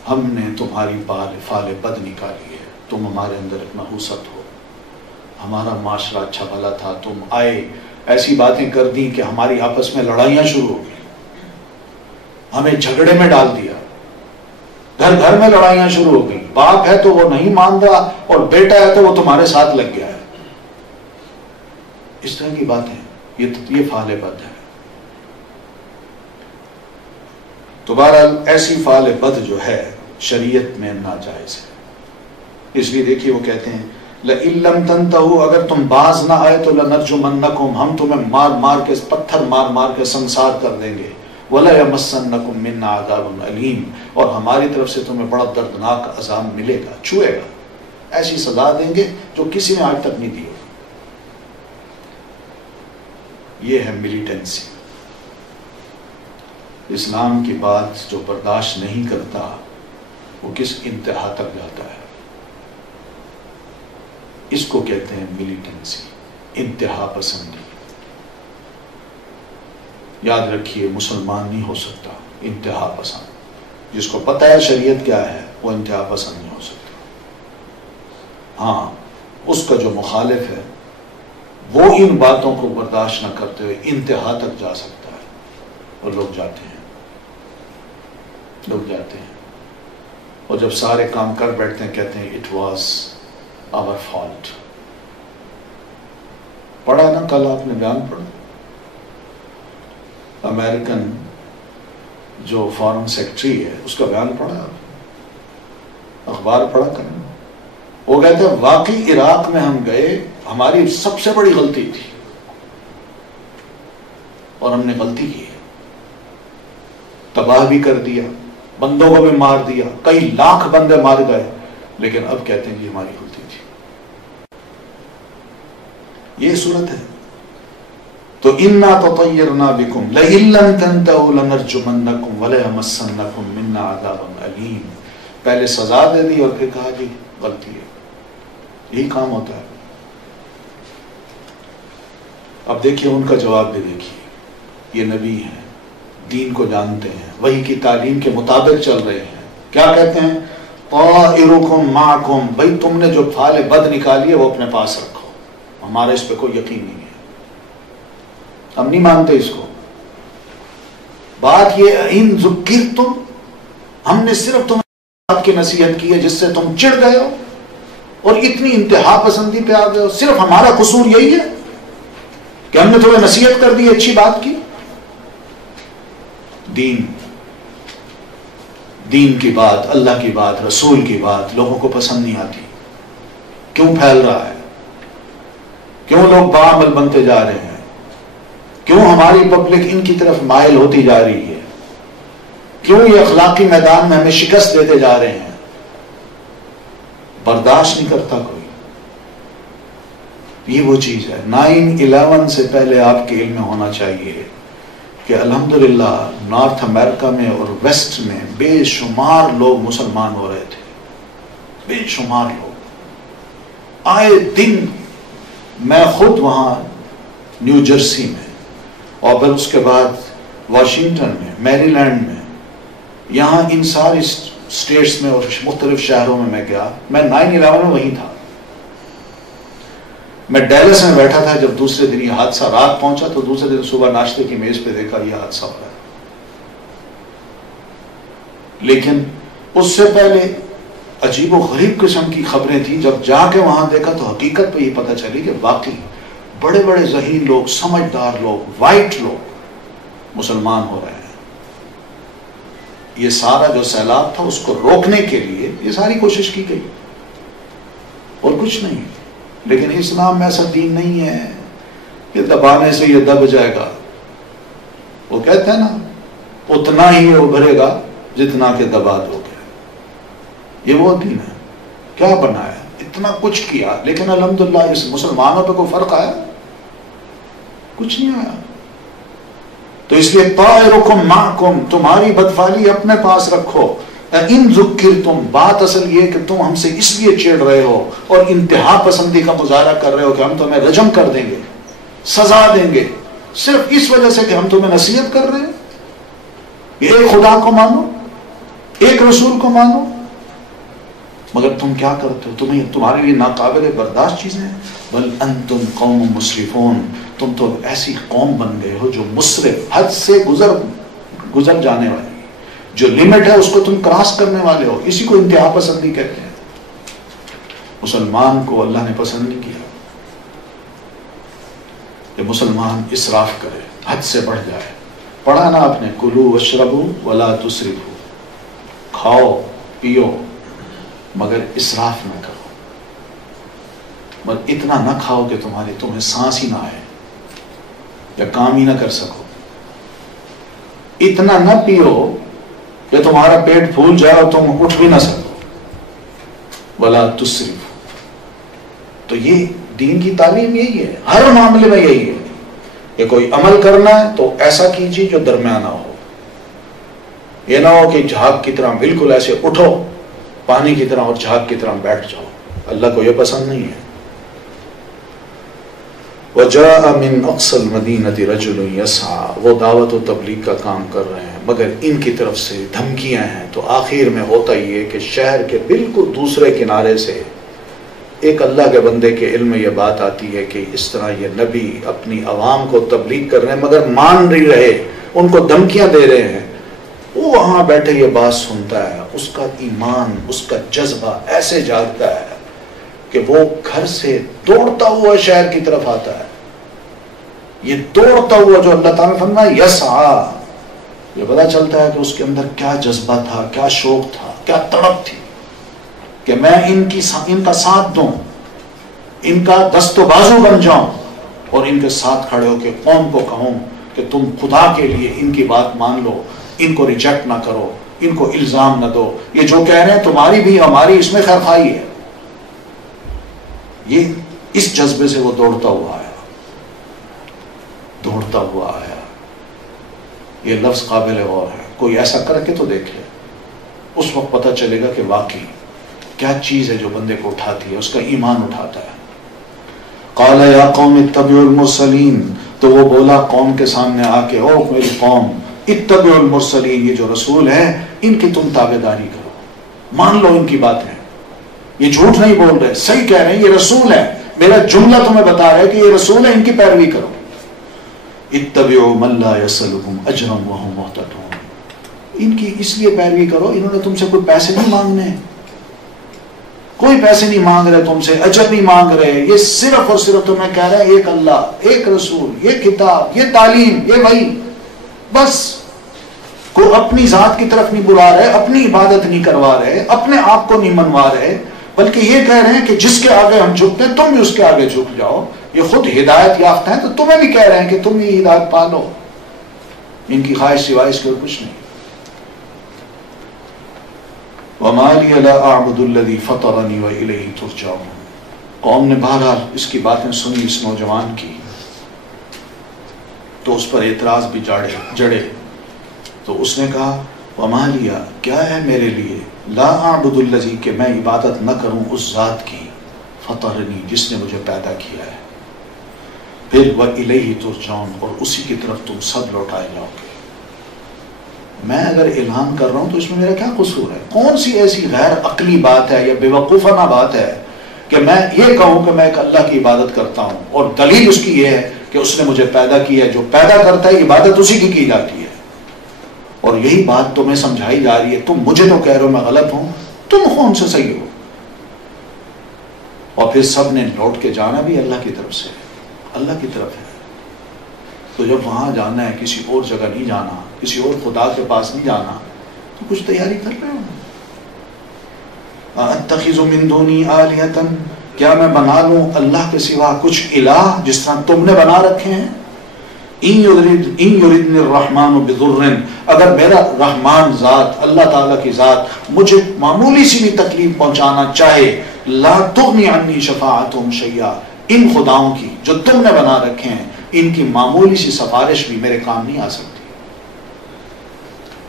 ہم نے تمہاری فال بد نکالی ہے. تم ہمارے اندر ایک نحوست ہو، ہمارا معاشرہ اچھا بھلا تھا، تم آئے ایسی باتیں کر دیں کہ ہماری آپس میں لڑائیاں شروع ہو گئی، ہمیں جھگڑے میں ڈال دیا، گھر گھر میں لڑائیاں شروع ہو گئی، باپ ہے تو وہ نہیں مان رہا اور بیٹا ہے تو وہ تمہارے ساتھ لگ گیا ہے، اس طرح کی باتیں، یہ فعل بد ہے۔ تو بہرحال ایسی فعل بد جو ہے شریعت میں ناجائز ہے۔ اس لیے دیکھیے وہ کہتے ہیں لَإِن لَمْ تَنْتَهُوا، اگر تم باز نہ آئے تو لَنَرْجُمَنَّكُمْ، ہم تمہیں مار مار کے پتھر مار مار کے سنسار کر دیں گے، وَلَيَمَسَّنَّكُمْ مِنَّا عَذَابٌ أَلِيمٌ، اور ہماری طرف سے تمہیں بڑا دردناک عذاب ملے گا، چھوئے گا، ایسی سزا دیں گے جو کسی نے آج تک نہیں دی ہوگی۔ یہ ہے ملیٹنسی۔ اسلام کی بات جو برداشت نہیں کرتا وہ کس انتہا تک جاتا ہے، اس کو کہتے ہیں ملیٹنسی، انتہا پسندی۔ یاد رکھیے مسلمان نہیں ہو سکتا انتہا پسند، جس کو پتہ ہے شریعت کیا ہے وہ انتہا پسند نہیں ہو سکتا۔ ہاں اس کا جو مخالف ہے وہ ان باتوں کو برداشت نہ کرتے ہوئے انتہا تک جا سکتا ہے، اور لوگ جاتے ہیں، لوگ جاتے ہیں، اور جب سارے کام کر بیٹھتے ہیں کہتے ہیں اٹ واز آور فالٹ۔ پڑھا نا کل آپ نے بیان پڑھا، امریکن جو فارن سیکرٹری ہے اس کا بیان پڑھا، اخبار پڑھا کرنا، وہ کہتے ہیں واقعی عراق میں ہم گئے، ہماری سب سے بڑی غلطی تھی اور ہم نے غلطی کی ہے، تباہ بھی کر دیا، بندوں کو بھی مار دیا، کئی لاکھ بندے مار گئے، لیکن اب کہتے ہیں کہ ہماری غلطی تھی۔ یہ صورت ہے۔ تو اِنَّا تَطَيَّرْنَا بِكُمْ لَئِن لَّمْ تَنْتَهُوا لَنَرْجُمَنَّكُمْ وَلَيَمَسَّنَّكُمْ مِنَّا عَذَابٌ أَلِيمٌ، پہلے سزا دے دی اور پھر کہا جی غلطی ہے، یہی کام ہوتا ہے۔ اب دیکھیے ان کا جواب بھی دیکھیے، یہ نبی ہیں، دین کو جانتے ہیں، وحی کی تعلیم کے مطابق چل رہے ہیں، کیا کہتے ہیں طائرکم معکم، بھائی تم نے جو فعل بد نکالی ہے وہ اپنے پاس رکھو، ہمارا اس پہ کوئی یقین نہیں ہے، ہم نہیں مانتے اس کو۔ بات یہ ان ذکرتم، ہم نے صرف تمہیں بات کی نصیحت کی ہے جس سے تم چڑ گئے ہو اور اتنی انتہا پسندی پہ آ گئے ہو، صرف ہمارا قصور یہی ہے کہ ہم نے تمہیں نصیحت کر دی، اچھی بات کی۔ دین کی بات، اللہ کی بات، رسول کی بات لوگوں کو پسند نہیں آتی، کیوں پھیل رہا ہے، کیوں لوگ باعمل بنتے جا رہے ہیں، کیوں ہماری پبلک ان کی طرف مائل ہوتی جا رہی ہے، کیوں یہ اخلاقی میدان میں ہمیں شکست دیتے جا رہے ہیں، برداشت نہیں کرتا کوئی۔ یہ وہ چیز ہے 9/11 سے پہلے آپ کے علم میں ہونا چاہیے کہ الحمدللہ نارتھ امریکہ میں اور ویسٹ میں بے شمار لوگ مسلمان ہو رہے تھے، بے شمار لوگ، آئے دن میں خود وہاں نیو جرسی میں اور پھر اس کے بعد واشنگٹن میں، میری لینڈ میں، یہاں ان ساری اسٹیٹس میں اور مختلف شہروں میں گیا، میں 9/11 میں وہیں تھا، میں ڈیلس میں بیٹھا تھا جب دوسرے دن یہ حادثہ، رات پہنچا تو دوسرے دن صبح ناشتے کی میز پہ دیکھا یہ حادثہ ہو رہا ہے۔ لیکن اس سے پہلے عجیب و غریب قسم کی خبریں تھیں، جب جا کے وہاں دیکھا تو حقیقت پہ یہ پتہ چلی کہ واقعی بڑے بڑے ذہین لوگ، سمجھدار لوگ، وائٹ لوگ مسلمان ہو رہے ہیں۔ یہ سارا جو سیلاب تھا اس کو روکنے کے لیے یہ ساری کوشش کی گئی اور کچھ نہیں۔ لیکن اسلام میں ایسا دین نہیں ہے کہ دبانے سے یہ دب جائے گا، وہ کہتے ہیں نا اتنا ہی وہ ابھرے گا جتنا کہ دبا دو گے، یہ وہ دین ہے۔ کیا بنایا، اتنا کچھ کیا، لیکن الحمدللہ اس مسلمانوں پہ کوئی فرق آیا؟ کچھ نہیں آیا۔ تو اس لیے طائرکم معکم، تمہاری بدفعلی اپنے پاس رکھو، ان ذکرتم، بات اصل یہ کہ تم ہم سے اس لیے چڑ رہے ہو اور انتہا پسندی کا مظاہرہ کر رہے ہو کہ ہم تمہیں رجم کر دیں گے، سزا دیں گے، صرف اس وجہ سے کہ ہم تمہیں نصیحت کر رہے ہیں۔ ایک خدا کو مانو، ایک رسول کو مانو، مگر تم کیا کرتے ہو؟ تمہارے لیے ناقابل برداشت چیزیں ہیں. بل انتم قوم مسرفون، تم تو ایسی قوم بن گئے ہو جو مسرف، حد سے گزر جانے والی، جو لمٹ ہے اس کو تم کراس کرنے والے ہو. اسی کو انتہا پسندی کہتے ہیں. مسلمان کو اللہ نے پسند نہیں کیا کہ مسلمان اسراف کرے، حد سے بڑھ جائے. پڑھا نا آپ نے، کلو واشربو ولا تسرفو، کھاؤ پیو مگر اسراف نہ کرو. مگر اتنا نہ کھاؤ کہ تمہیں سانس ہی نہ آئے یا کام ہی نہ کر سکو. اتنا نہ پیو کہ تمہارا پیٹ پھول جائے اور تم اٹھ بھی نہ سکو. ولا تسرفو. تو یہ دین کی تعلیم یہی ہے، ہر معاملے میں یہی ہے کہ کوئی عمل کرنا ہے تو ایسا کیجیے جو درمیانہ ہو. یہ نہ ہو کہ جھاگ کی طرح بالکل ایسے اٹھو پانی کی طرح اور جھاگ کی طرح بیٹھ جاؤ. اللہ کو یہ پسند نہیں ہے. وَجَاءَ مِنْ أَقْصَى الْمَدِينَةِ رَجُلٌ يَسْعَى، وہ دعوت و تبلیغ کا کام کر رہے ہیں مگر ان کی طرف سے دھمکیاں ہیں. تو آخر میں ہوتا یہ کہ شہر کے بالکل دوسرے کنارے سے ایک اللہ کے بندے کے علم میں یہ بات آتی ہے کہ اس طرح یہ نبی اپنی عوام کو تبلیغ کر رہے ہیں مگر مان نہیں رہے، ان کو دھمکیاں دے رہے ہیں. وہ وہاں بیٹھے یہ بات سنتا ہے، اس کا ایمان، اس کا جذبہ ایسے جاگتا ہے کہ وہ گھر سے دوڑتا ہوا شہر کی طرف آتا ہے. یہ دوڑتا ہوا جو اللہ تعالیٰ نے فرمایا یسعا، یہ پتا چلتا ہے کہ اس کے اندر کیا جذبہ تھا، کیا شوق تھا، کیا تڑپ تھی کہ میں ان کا ساتھ دوں، ان کا دست و بازو بن جاؤں اور ان کے ساتھ کھڑے ہو کے قوم کو کہوں کہ تم خدا کے لیے ان کی بات مان لو، ان کو ریجیکٹ نہ کرو، ان کو الزام نہ دو. یہ جو کہہ رہے ہیں تمہاری بھی ہماری اس میں خیر خواہی ہے. یہ اس جذبے سے وہ دوڑتا ہوا آیا. یہ لفظ قابل غور ہے. کوئی ایسا کر کے تو دیکھ لے، اس وقت پتہ چلے گا کہ واقعی کیا چیز ہے جو بندے کو اٹھاتی ہے، اس کا ایمان اٹھاتا ہے. قال یا قوم اتبعوا المرسلین، تو وہ بولا قوم کے سامنے آ کے، او میری قوم، اتبعوا المرسلین، یہ جو رسول ہیں ان کی تم تابعداری کرو، مان لو ان کی باتیں. یہ جھوٹ نہیں بول رہے، صحیح کہہ رہے ہیں، یہ رسول ہے. میرا جملہ تمہیں بتا رہا ہے کہ یہ رسول ہے، ان کی پیروی کرو. اتبعوا من لا يسألكم اجرا وهم مهتدون، ان کی اس لیے پیروی کرو، انہوں نے تم سے کوئی پیسے نہیں مانگنے، کوئی پیسے نہیں مانگ رہے تم سے، اجر نہیں مانگ رہے. یہ صرف اور صرف تمہیں کہہ رہے ہیں ایک اللہ، ایک رسول، یہ کتاب، یہ تعلیم، یہ وحی. بس کو اپنی ذات کی طرف نہیں بلا رہے، اپنی عبادت نہیں کروا رہے، اپنے آپ کو نہیں منوا رہے، بلکہ یہ کہہ رہے ہیں کہ جس کے آگے ہم جھکتے ہیں تم بھی اس کے آگے جھک جاؤ. یہ خود ہدایت یافتہ ہیں تو تمہیں بھی کہہ رہے ہیں کہ تم یہ ہدایت پالو. ان کی خواہش سوائے اس کے اور کچھ نہیں. وَمَا لِيَ لَا أَعْبُدُ الَّذِي فَطَرَنِي وَإِلَيْهِ تُرْجَعُونَ. قوم نے بہرحال اس کی باتیں سنی اس نوجوان کی تو اس پر اعتراض بھی جڑے. تو اس نے کہا وَمَا لِيَ، کیا ہے میرے لیے، لا أَعْبُدُ الَّذِي، کہ میں عبادت نہ کروں اس ذات کی، فطرنی، جس نے مجھے پیدا کیا ہے. پھر وَإِلَيْهِ تُرْجَعُونَ، اور اسی کی طرف تم سب لوٹائے جاؤ گے. میں اگر اعلان کر رہا ہوں تو اس میں میرا کیا قصور ہے؟ کون سی ایسی غیر عقلی بات ہے یا بے وقوفانہ بات ہے کہ میں یہ کہوں کہ میں ایک اللہ کی عبادت کرتا ہوں اور دلیل اس کی یہ ہے کہ اس نے مجھے پیدا کیا ہے. جو پیدا کرتا ہے عبادت اسی کی جاتی ہے. اور یہی بات تمہیں سمجھائی جا رہی ہے. تم مجھے تو کہہ رہے ہو میں غلط ہوں، تم کون سے صحیح ہو؟ اور پھر سب نے لوٹ کے جانا بھی اللہ کی طرف سے، اللہ کی طرف ہے. تو جب وہاں جانا ہے، کسی اور جگہ نہیں جانا، کسی اور خدا کے پاس نہیں جانا، تو کچھ تیاری کر رہے ہو. اتخذ من دونی آلہۃ، کیا میں بنا لوں اللہ کے سوا کچھ الہ جس طرح تم نے بنا رکھے ہیں. ان یردنی الرحمن بضر، اگر میرا رحمان ذات، اللہ تعالیٰ کی ذات مجھے معمولی سی بھی تکلیف پہنچانا چاہے، لا تغنی عنی شفاعتہم شیئا، ان خداؤں کی جو تم نے بنا رکھے ہیں ان کی معمولی سی سفارش بھی میرے کام نہیں آ سکتی.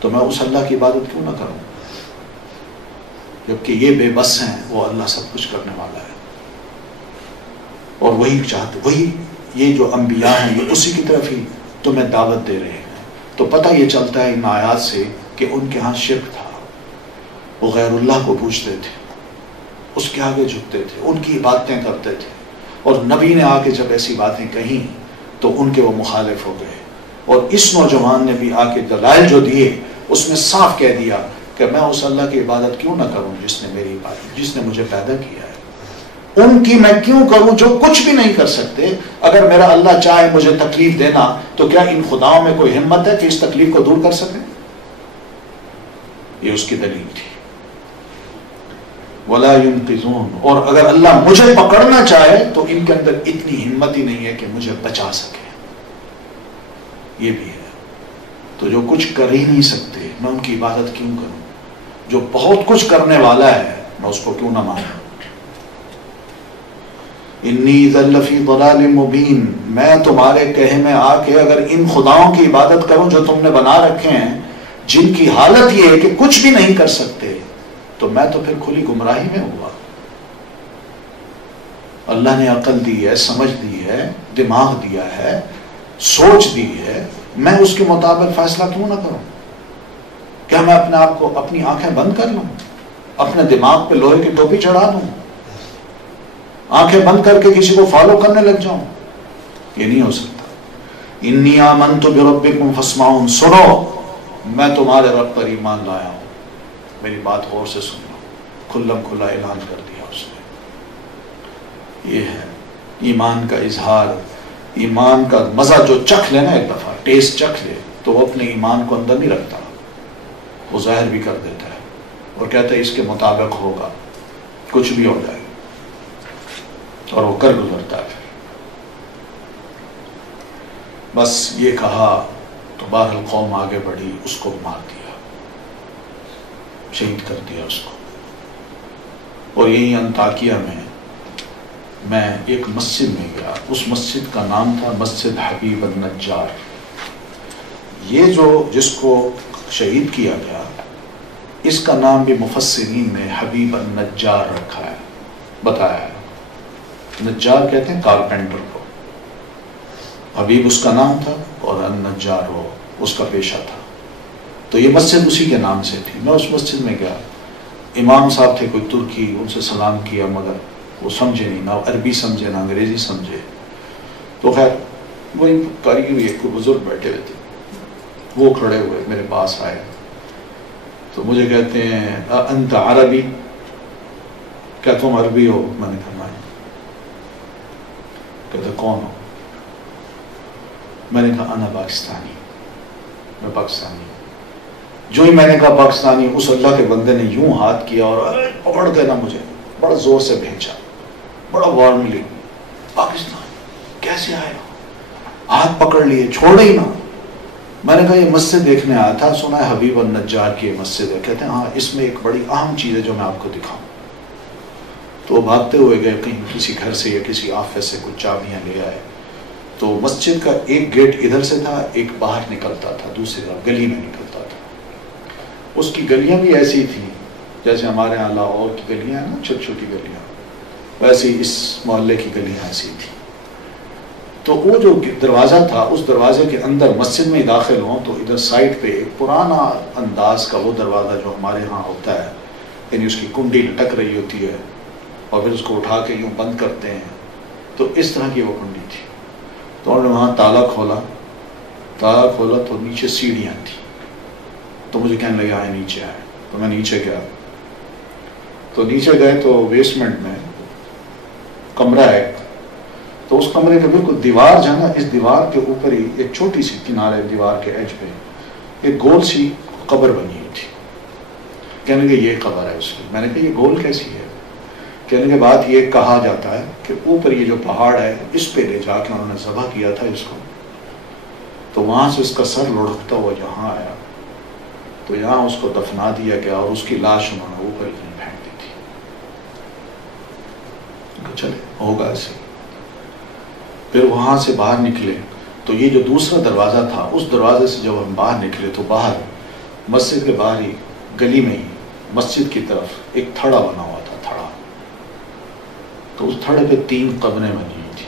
تو میں اس اللہ کی عبادت کیوں نہ کروں جبکہ یہ بے بس ہیں، وہ اللہ سب کچھ کرنے والا ہے. اور وہی چاہتے، وہی یہ جو انبیاء ہیں یہ اسی کی طرف ہی تمہیں دعوت دے رہے ہیں. تو پتہ یہ چلتا ہے ان آیات سے کہ ان کے ہاں شرک تھا، وہ غیر اللہ کو پوجتے تھے. اس کے آگے جھکتے تھے، ان کی باتیں کرتے تھے، اور نبی نے آ کے جب ایسی باتیں کہیں تو ان کے وہ مخالف ہو گئے. اور اس نوجوان نے بھی آ کے دلائل جو دیے اس میں صاف کہہ دیا کہ میں اس اللہ کی عبادت کیوں نہ کروں جس نے مجھے پیدا کیا ہے. ان کی میں کیوں کروں جو کچھ بھی نہیں کر سکتے؟ اگر میرا اللہ چاہے مجھے تکلیف دینا تو کیا ان خداؤں میں کوئی ہمت ہے کہ اس تکلیف کو دور کر سکے؟ یہ اس کی دلیل تھی. وَلَا يُنْقِذُونَ، اور اگر اللہ مجھے پکڑنا چاہے تو ان کے اندر اتنی ہمت ہی نہیں ہے کہ مجھے بچا سکے. یہ بھی ہے. تو جو کچھ کر ہی نہیں سکتے میں ان کی عبادت کیوں کروں؟ جو بہت کچھ کرنے والا ہے میں اس کو کیوں نہ مانوں؟ انی اذا لفی ضلال مبین، میں تمہارے کہے میں آ کے اگر ان خداؤں کی عبادت کروں جو تم نے بنا رکھے ہیں، جن کی حالت یہ ہے کہ کچھ بھی نہیں کر سکتے، تو میں تو پھر کھلی گمراہی میں ہوا. اللہ نے عقل دی ہے، سمجھ دی ہے، دماغ دیا ہے، سوچ دی ہے، میں اس کے مطابق فیصلہ کیوں نہ کروں؟ کیا میں اپنے آپ کو اپنی آنکھیں بند کر لوں، اپنے دماغ پہ لوہے کی ٹوپی چڑھا دوں، آنکھیں بند کر کے کسی کو فالو کرنے لگ جاؤں؟ یہ نہیں ہو سکتا. انی آمنت بربکم فاسمعون، سنو میں تمہارے رب پر ایمان لایا ہوں، میری بات غور سے سن لو. کھلم کھلا اعلان کر دیا اس نے. یہ ہے ایمان کا اظہار. ایمان کا مزہ جو چکھ لے نا، ایک دفعہ ٹیسٹ چکھ لے، تو وہ اپنے ایمان کو اندر نہیں رکھتا، وہ ظاہر بھی کر دیتا ہے اور کہتا ہے اس کے مطابق ہوگا، کچھ بھی ہو جائے، اور وہ کر گزرتا ہے. بس یہ کہا تو بہرحال قوم آگے بڑھی، اس کو مار دیا، شہید کر دیا اس کو. اور یہی انطاکیہ میں ایک مسجد میں گیا، اس مسجد کا نام تھا مسجد حبیب النجار. یہ جو جس کو شہید کیا گیا، اس کا نام بھی مفسرین نے حبیب النجار رکھا ہے، بتایا ہے. نجار کہتے ہیں کارپینٹر کو، حبیب اس کا نام تھا اور النجار وہ اس کا پیشہ تھا. تو یہ مسجد اسی کے نام سے تھی. میں اس مسجد میں گیا، امام صاحب تھے کوئی ترکی، ان سے سلام کیا، مگر وہ سمجھے نہیں، نہ عربی سمجھے نہ انگریزی سمجھے. تو خیر وہی کاریگر ایک بزرگ بیٹھے ہوئے تھے، وہ کھڑے ہوئے میرے پاس آئے تو مجھے کہتے ہیں انت عربی، کیا تم عربی ہو؟ میں نے کہا نہیں. کہتے کون ہو؟ میں نے کہا انا پاکستانی، میں پاکستانی. جو ہی میں نے کہا پاکستانی، اس اللہ کے بندے نے یوں ہاتھ کیا اور پکڑ کے نا مجھے بڑا زور سے بھیجا، بڑا وارملی. پاکستان کیسے آئے ہو؟ ہاتھ پکڑ لیے، چھوڑے ہی نہ. میں نے کہا یہ مسجد دیکھنے آیا تھا، سنا ہے حبیب النجار کی مسجد ہے. کہتے ہیں ہاں، اس میں ایک بڑی اہم چیز ہے جو میں آپ کو دکھاؤں. تو وہ بھاگتے ہوئے گئے کہیں کسی گھر سے یا کسی آفس سے کچھ چابیاں لے آئے. تو مسجد کا ایک گیٹ ادھر سے تھا، ایک باہر نکلتا تھا، دوسری طرف گلی میں نکلتا تھا. اس کی گلیاں بھی ایسی تھیں جیسے ہمارے یہاں لاہور کی گلیاں ہیں نا، چھوٹی چھوٹی گلیاں، ویسے اس محلے کی گلیاں ایسی تھیں. تو وہ جو دروازہ تھا، اس دروازے کے اندر مسجد میں داخل ہوں تو ادھر سائڈ پہ ایک پرانا انداز کا وہ دروازہ جو ہمارے ہاں ہوتا ہے، یعنی اس کی کنڈی لٹک رہی ہوتی ہے اور پھر اس کو اٹھا کے یوں بند کرتے ہیں، تو اس طرح کی وہ کنڈی تھی. تو انہوں نے وہاں تالا کھولا تو نیچے سیڑھیاں تھیں. تو مجھے کہنے لگے آئے نیچے آئے. تو میں نیچے گیا، تو نیچے گئے تو بیسمنٹ میں کمرہ ہے. تو اس کمرے کے بالکل دیوار جو ہے نا، اس دیوار کے اوپر ہی ایک چھوٹی سی کنارے دیوار کے ایج پہ ایک گول سی قبر بنی ہوئی تھی. کہنے لگے یہ قبر ہے اس کی. میں نے کہا یہ گول کیسی ہے؟ کہنے کے بعد یہ کہا جاتا ہے کہ اوپر یہ جو پہاڑ ہے اس پہ لے جا کے انہوں نے ذبح کیا تھا اس کو. تو وہاں سے اس کا سر لڑکتا ہوا یہاں آیا، تو یہاں اس کو دفنا دیا گیا اور اس کی لاش انہوں نے اوپر ہی پھینک دی تھی. چلے ہوگا ایسے. پھر وہاں سے باہر نکلے تو یہ جو دوسرا دروازہ تھا، اس دروازے سے جب ہم باہر نکلے تو باہر مسجد کے باہر ہی گلی میں ہی مسجد کی طرف ایک تھڑا بنا ہوا تھا، تھڑا. تو اس تھڑے پہ 3 قبریں بنی ہوئی تھی.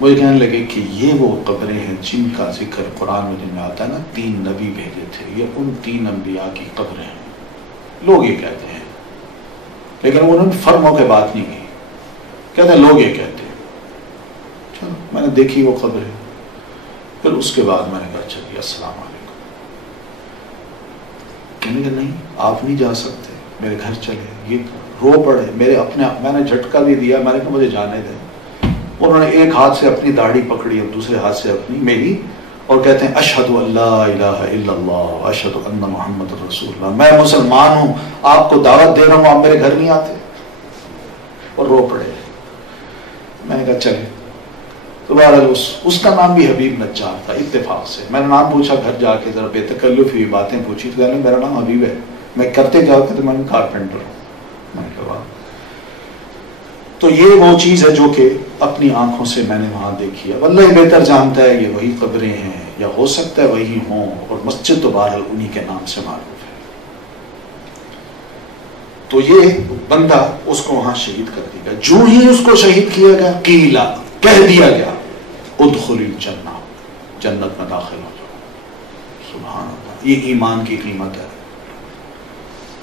مجھے کہنے لگے کہ یہ وہ قبریں ہیں جن کا ذکر قرآن مجید میں آتا ہے نا، 3 نبی بھیجے تھے، یہ ان 3 انبیاء کی قبریں ہیں. لوگ یہ کہتے ہیں لیکن انہوں نے فرموں کے بات نہیں کی. کہتے ہیں لوگ یہ کہتے ہیں. چلو میں نے دیکھی وہ خبریں. پھر اس کے بعد میں نے کہا چلیے السلام علیکم. میں نے کہا نہیں آپ نہیں جا سکتے, میرے گھر چلے. یہ رو پڑے میرے اپنے. میں نے جھٹکا بھی دیا, میں نے کہا مجھے جانے دیں. انہوں نے ایک ہاتھ سے اپنی داڑھی پکڑی اور دوسرے ہاتھ سے اپنی میری, اور کہتے ہیں اشہد ان لا الہ الا اللہ اشہد ان محمد رسول اللہ, میں مسلمان ہوں, آپ کو دعوت دے رہا ہوں, آپ میرے گھر نہیں آتے. اور رو پڑے. میں نے کہا چلے. تو بہرحال اس کا نام بھی حبیب نجار تھا. اتفاق سے میں نے نام پوچھا, گھر جا کے ذرا بے تکلف ہوئی باتیں پوچھی, تو کہنے میرا نام حبیب ہے, میں کرتے کیا کہ میں کارپینٹر ہوں. میں نے کہا تو یہ وہ چیز ہے جو کہ اپنی آنکھوں سے میں نے وہاں دیکھی ہے. اللہ ہی بہتر جانتا ہے یہ وہی قبریں ہیں یا ہو سکتا ہے وہی ہوں, اور مسجد تو بہرحال انہی کے نام سے معروف ہے. تو یہ بندہ اس کو وہاں شہید کر دیا گیا. جو ہی اس کو شہید کیا گیا قیلا کہہ دیا گیا ادخل الجنہ, جنت میں داخل ہو جاؤ. سبحان اللہ, یہ ایمان کی قیمت ہے.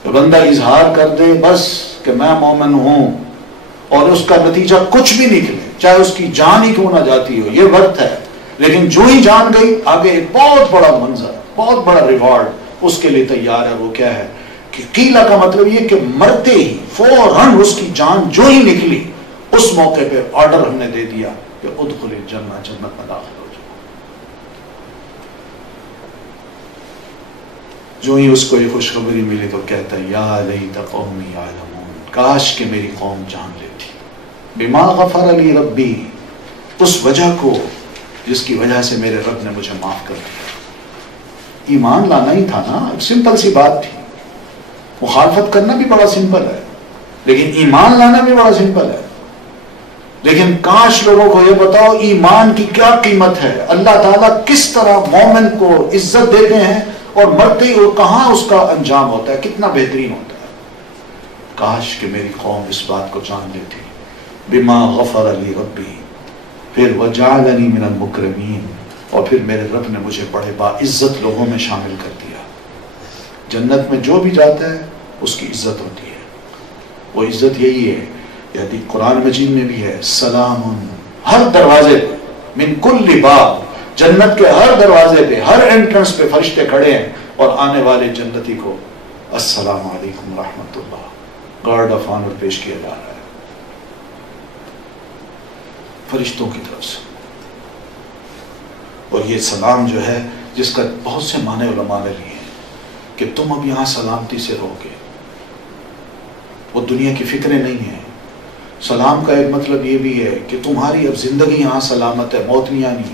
تو بندہ اظہار کر دے بس کہ میں مومن ہوں, اور اس کا نتیجہ کچھ بھی نکلے, چاہے اس کی جان ہی کیوں نہ جاتی ہو, یہ ورت ہے. لیکن جو ہی جان گئی آگے ایک بہت بڑا منظر, بہت بڑا ریوارڈ اس کے لیے تیار ہے. وہ کیا ہے کہ قیلا کا مطلب یہ کہ مرتے ہی فوراً اس کی جان جو ہی نکلی, اس موقع پہ آرڈر ہم نے دے دیا کہ ادخل الجنہ, جنت میں داخل ہو جاؤ. جو ہی اس کو یہ خوشخبری ملی تو کہتا ہے یا لیت قومی یعلمون, کاش کہ میری قوم جان لیتی. بما غفر لی ربی, اس وجہ کو جس کی وجہ سے میرے رب نے مجھے معاف کر دیا. ایمان لانا ہی تھا نا, ایک سمپل سی بات تھی. مخالفت کرنا بھی بڑا سمپل ہے, لیکن ایمان لانا بھی بڑا سمپل ہے. لیکن کاش لوگوں کو یہ بتاؤ ایمان کی کیا قیمت ہے, اللہ تعالیٰ کس طرح مومن کو عزت دیتے ہیں, اور مرتے ہی وہ کہاں اس کا انجام ہوتا ہے, کتنا بہترین ہوتا ہے. کاش کہ میری قوم اس بات کو جان لیتی. بما غفر لی ربی, پھر وجعلنی من المکرمین, اور پھر میرے رب نے مجھے بڑے باعزت لوگوں میں شامل کر دیا. جنت میں جو بھی جاتا ہے اس کی عزت ہوتی ہے. وہ عزت یہی ہے, یعنی قرآن مجید میں بھی ہے سلام, ہر دروازے پہ من کل باب, جنت کے ہر دروازے پہ ہر انٹرنس پہ فرشتے کھڑے ہیں, اور آنے والے جنتی کو السلام علیکم رحمت اللہ, گارڈ آف آنر پیش کیا جا رہا ہے فرشتوں کی طرف سے. اور یہ سلام جو ہے جس کا بہت سے معنی علماء نے لیے ہیں کہ تم اب یہاں سلامتی سے رہو گے, وہ دنیا کی فکریں نہیں ہیں. سلام کا ایک مطلب یہ بھی ہے کہ تمہاری اب زندگی یہاں سلامت ہے, موت نہیں آنی,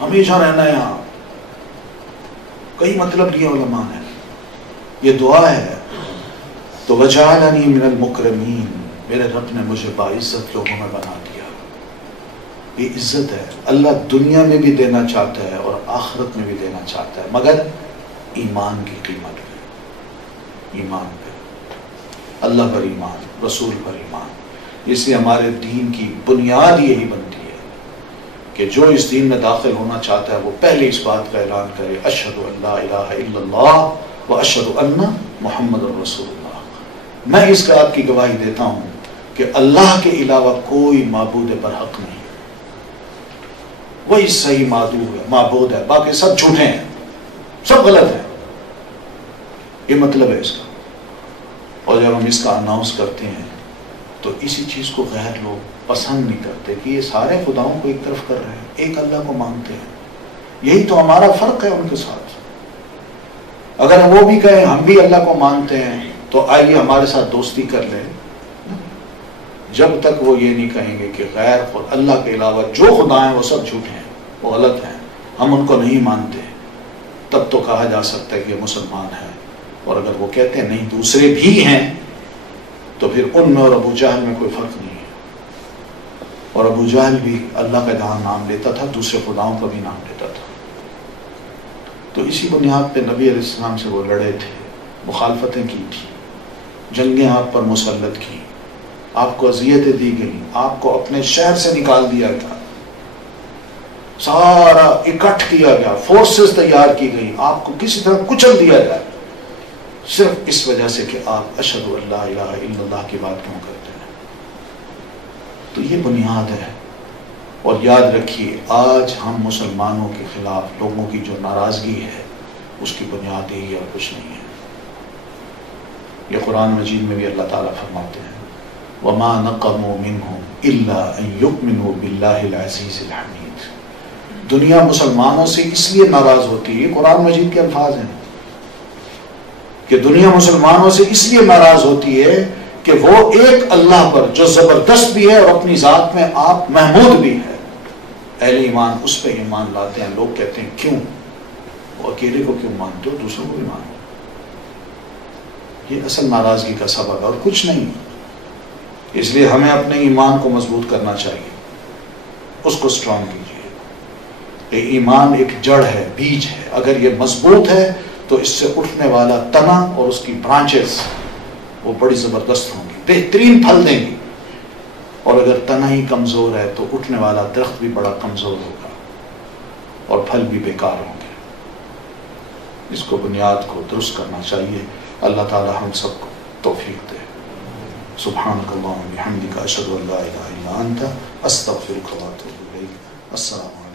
ہمیشہ رہنا ہے یہاں. کئی مطلب لیے علماء نے. یہ دعا ہے. تو وجعلنی من المکرمین, میرے رب نے مجھے باعزت لوگوں میں بنا دیا. یہ عزت ہے, اللہ دنیا میں بھی دینا چاہتا ہے اور آخرت میں بھی دینا چاہتا ہے, مگر ایمان کی قیمت پہ, ایمان پہ, اللہ پر ایمان, رسول پر ایمان. اس سے ہمارے دین کی بنیاد یہی بنتی ہے کہ جو اس دین میں داخل ہونا چاہتا ہے وہ پہلے اس بات کا اعلان کرے اشہد ان لا الہ الا اللہ و اشہد ان محمد رسول اللہ. میں اس بات کی گواہی دیتا ہوں کہ اللہ کے علاوہ کوئی معبود برحق نہیں, وہی صحیح معبود ہے, باقی سب جھوٹے ہیں, سب غلط ہیں. یہ مطلب ہے اس کا. اور جب ہم اس کا اناؤنس کرتے ہیں تو اسی چیز کو غیر لوگ پسند نہیں کرتے کہ یہ سارے خداؤں کو ایک طرف کر رہے ہیں, ایک اللہ کو مانتے ہیں. یہی تو ہمارا فرق ہے ان کے ساتھ. اگر وہ بھی کہیں ہم بھی اللہ کو مانتے ہیں تو آئیے ہمارے ساتھ دوستی کر لیں. جب تک وہ یہ نہیں کہیں گے کہ غیر اللہ کے علاوہ جو خدا ہیں وہ سب جھوٹے ہیں, وہ غلط ہیں, ہم ان کو نہیں مانتے, تب تو کہا جا سکتا ہے کہ یہ مسلمان ہیں. اور اگر وہ کہتے ہیں نہیں دوسرے بھی ہیں تو پھر ان میں اور ابو جہل میں کوئی فرق نہیں ہے. اور ابو جہل بھی اللہ کا جہاں نام لیتا تھا دوسرے خداؤں کا بھی نام لیتا تھا. تو اسی بنیاد پہ نبی علیہ السلام سے وہ لڑے تھے, مخالفتیں کی تھی, جنگیں آپ پر مسلط کی, آپ کو اذیتیں دی گئیں, آپ کو اپنے شہر سے نکال دیا گیا, سارا اکٹھ کیا گیا, فورسز تیار کی گئی, آپ کو کسی طرح کچل دیا جائے. صرف اس وجہ سے کہ آپ اشہد ان لا الہ الا اللہ کی بات کیوں کرتے ہیں. تو یہ بنیاد ہے. اور یاد رکھیے آج ہم مسلمانوں کے خلاف لوگوں کی جو ناراضگی ہے اس کی بنیاد یہی اور کچھ نہیں ہے. یہ قرآن مجید میں بھی اللہ تعالیٰ فرماتے ہیں وَمَا نَقَمُوا مِنْهُمْ إِلَّا أَن يُؤْمِنُوا بِاللَّهِ الْعَزِيزِ الْحَمِيدِ. دنیا مسلمانوں سے اس لیے ناراض ہوتی ہے، قرآن مجید کے الفاظ ہیں کہ دنیا مسلمانوں سے اس لیے ناراض ہوتی ہے کہ وہ ایک اللہ پر جو زبردست بھی ہے اور اپنی ذات میں آپ محمود بھی ہے، اہل ایمان اس پہ ایمان لاتے ہیں. لوگ کہتے ہیں کیوں؟ وہ اکیلے کو کیوں مانتے ہو، دوسروں کو بھی مانو. یہ اصل ناراضگی کا سبب ہے اور کچھ نہیں. اس لیے ہمیں اپنے ایمان کو مضبوط کرنا چاہیے، اس کو سٹرانگ کیجیے. یہ ایمان ایک جڑ ہے، بیج ہے. اگر یہ مضبوط ہے تو اس سے اٹھنے والا تنا اور اس کی برانچز وہ بڑی زبردست ہوں گی، بہترین پھل دیں گی. اور اگر تنا ہی کمزور ہے تو اٹھنے والا درخت بھی بڑا کمزور ہوگا اور پھل بھی بیکار ہوں گے. اس کو بنیاد کو درست کرنا چاہیے. اللہ تعالی ہم سب کو توفیق دے. سبحانک اللہم و بحمدک اشہد ان لا الہ الا انت استغفرک و اتوب الیک. السلام علیکم.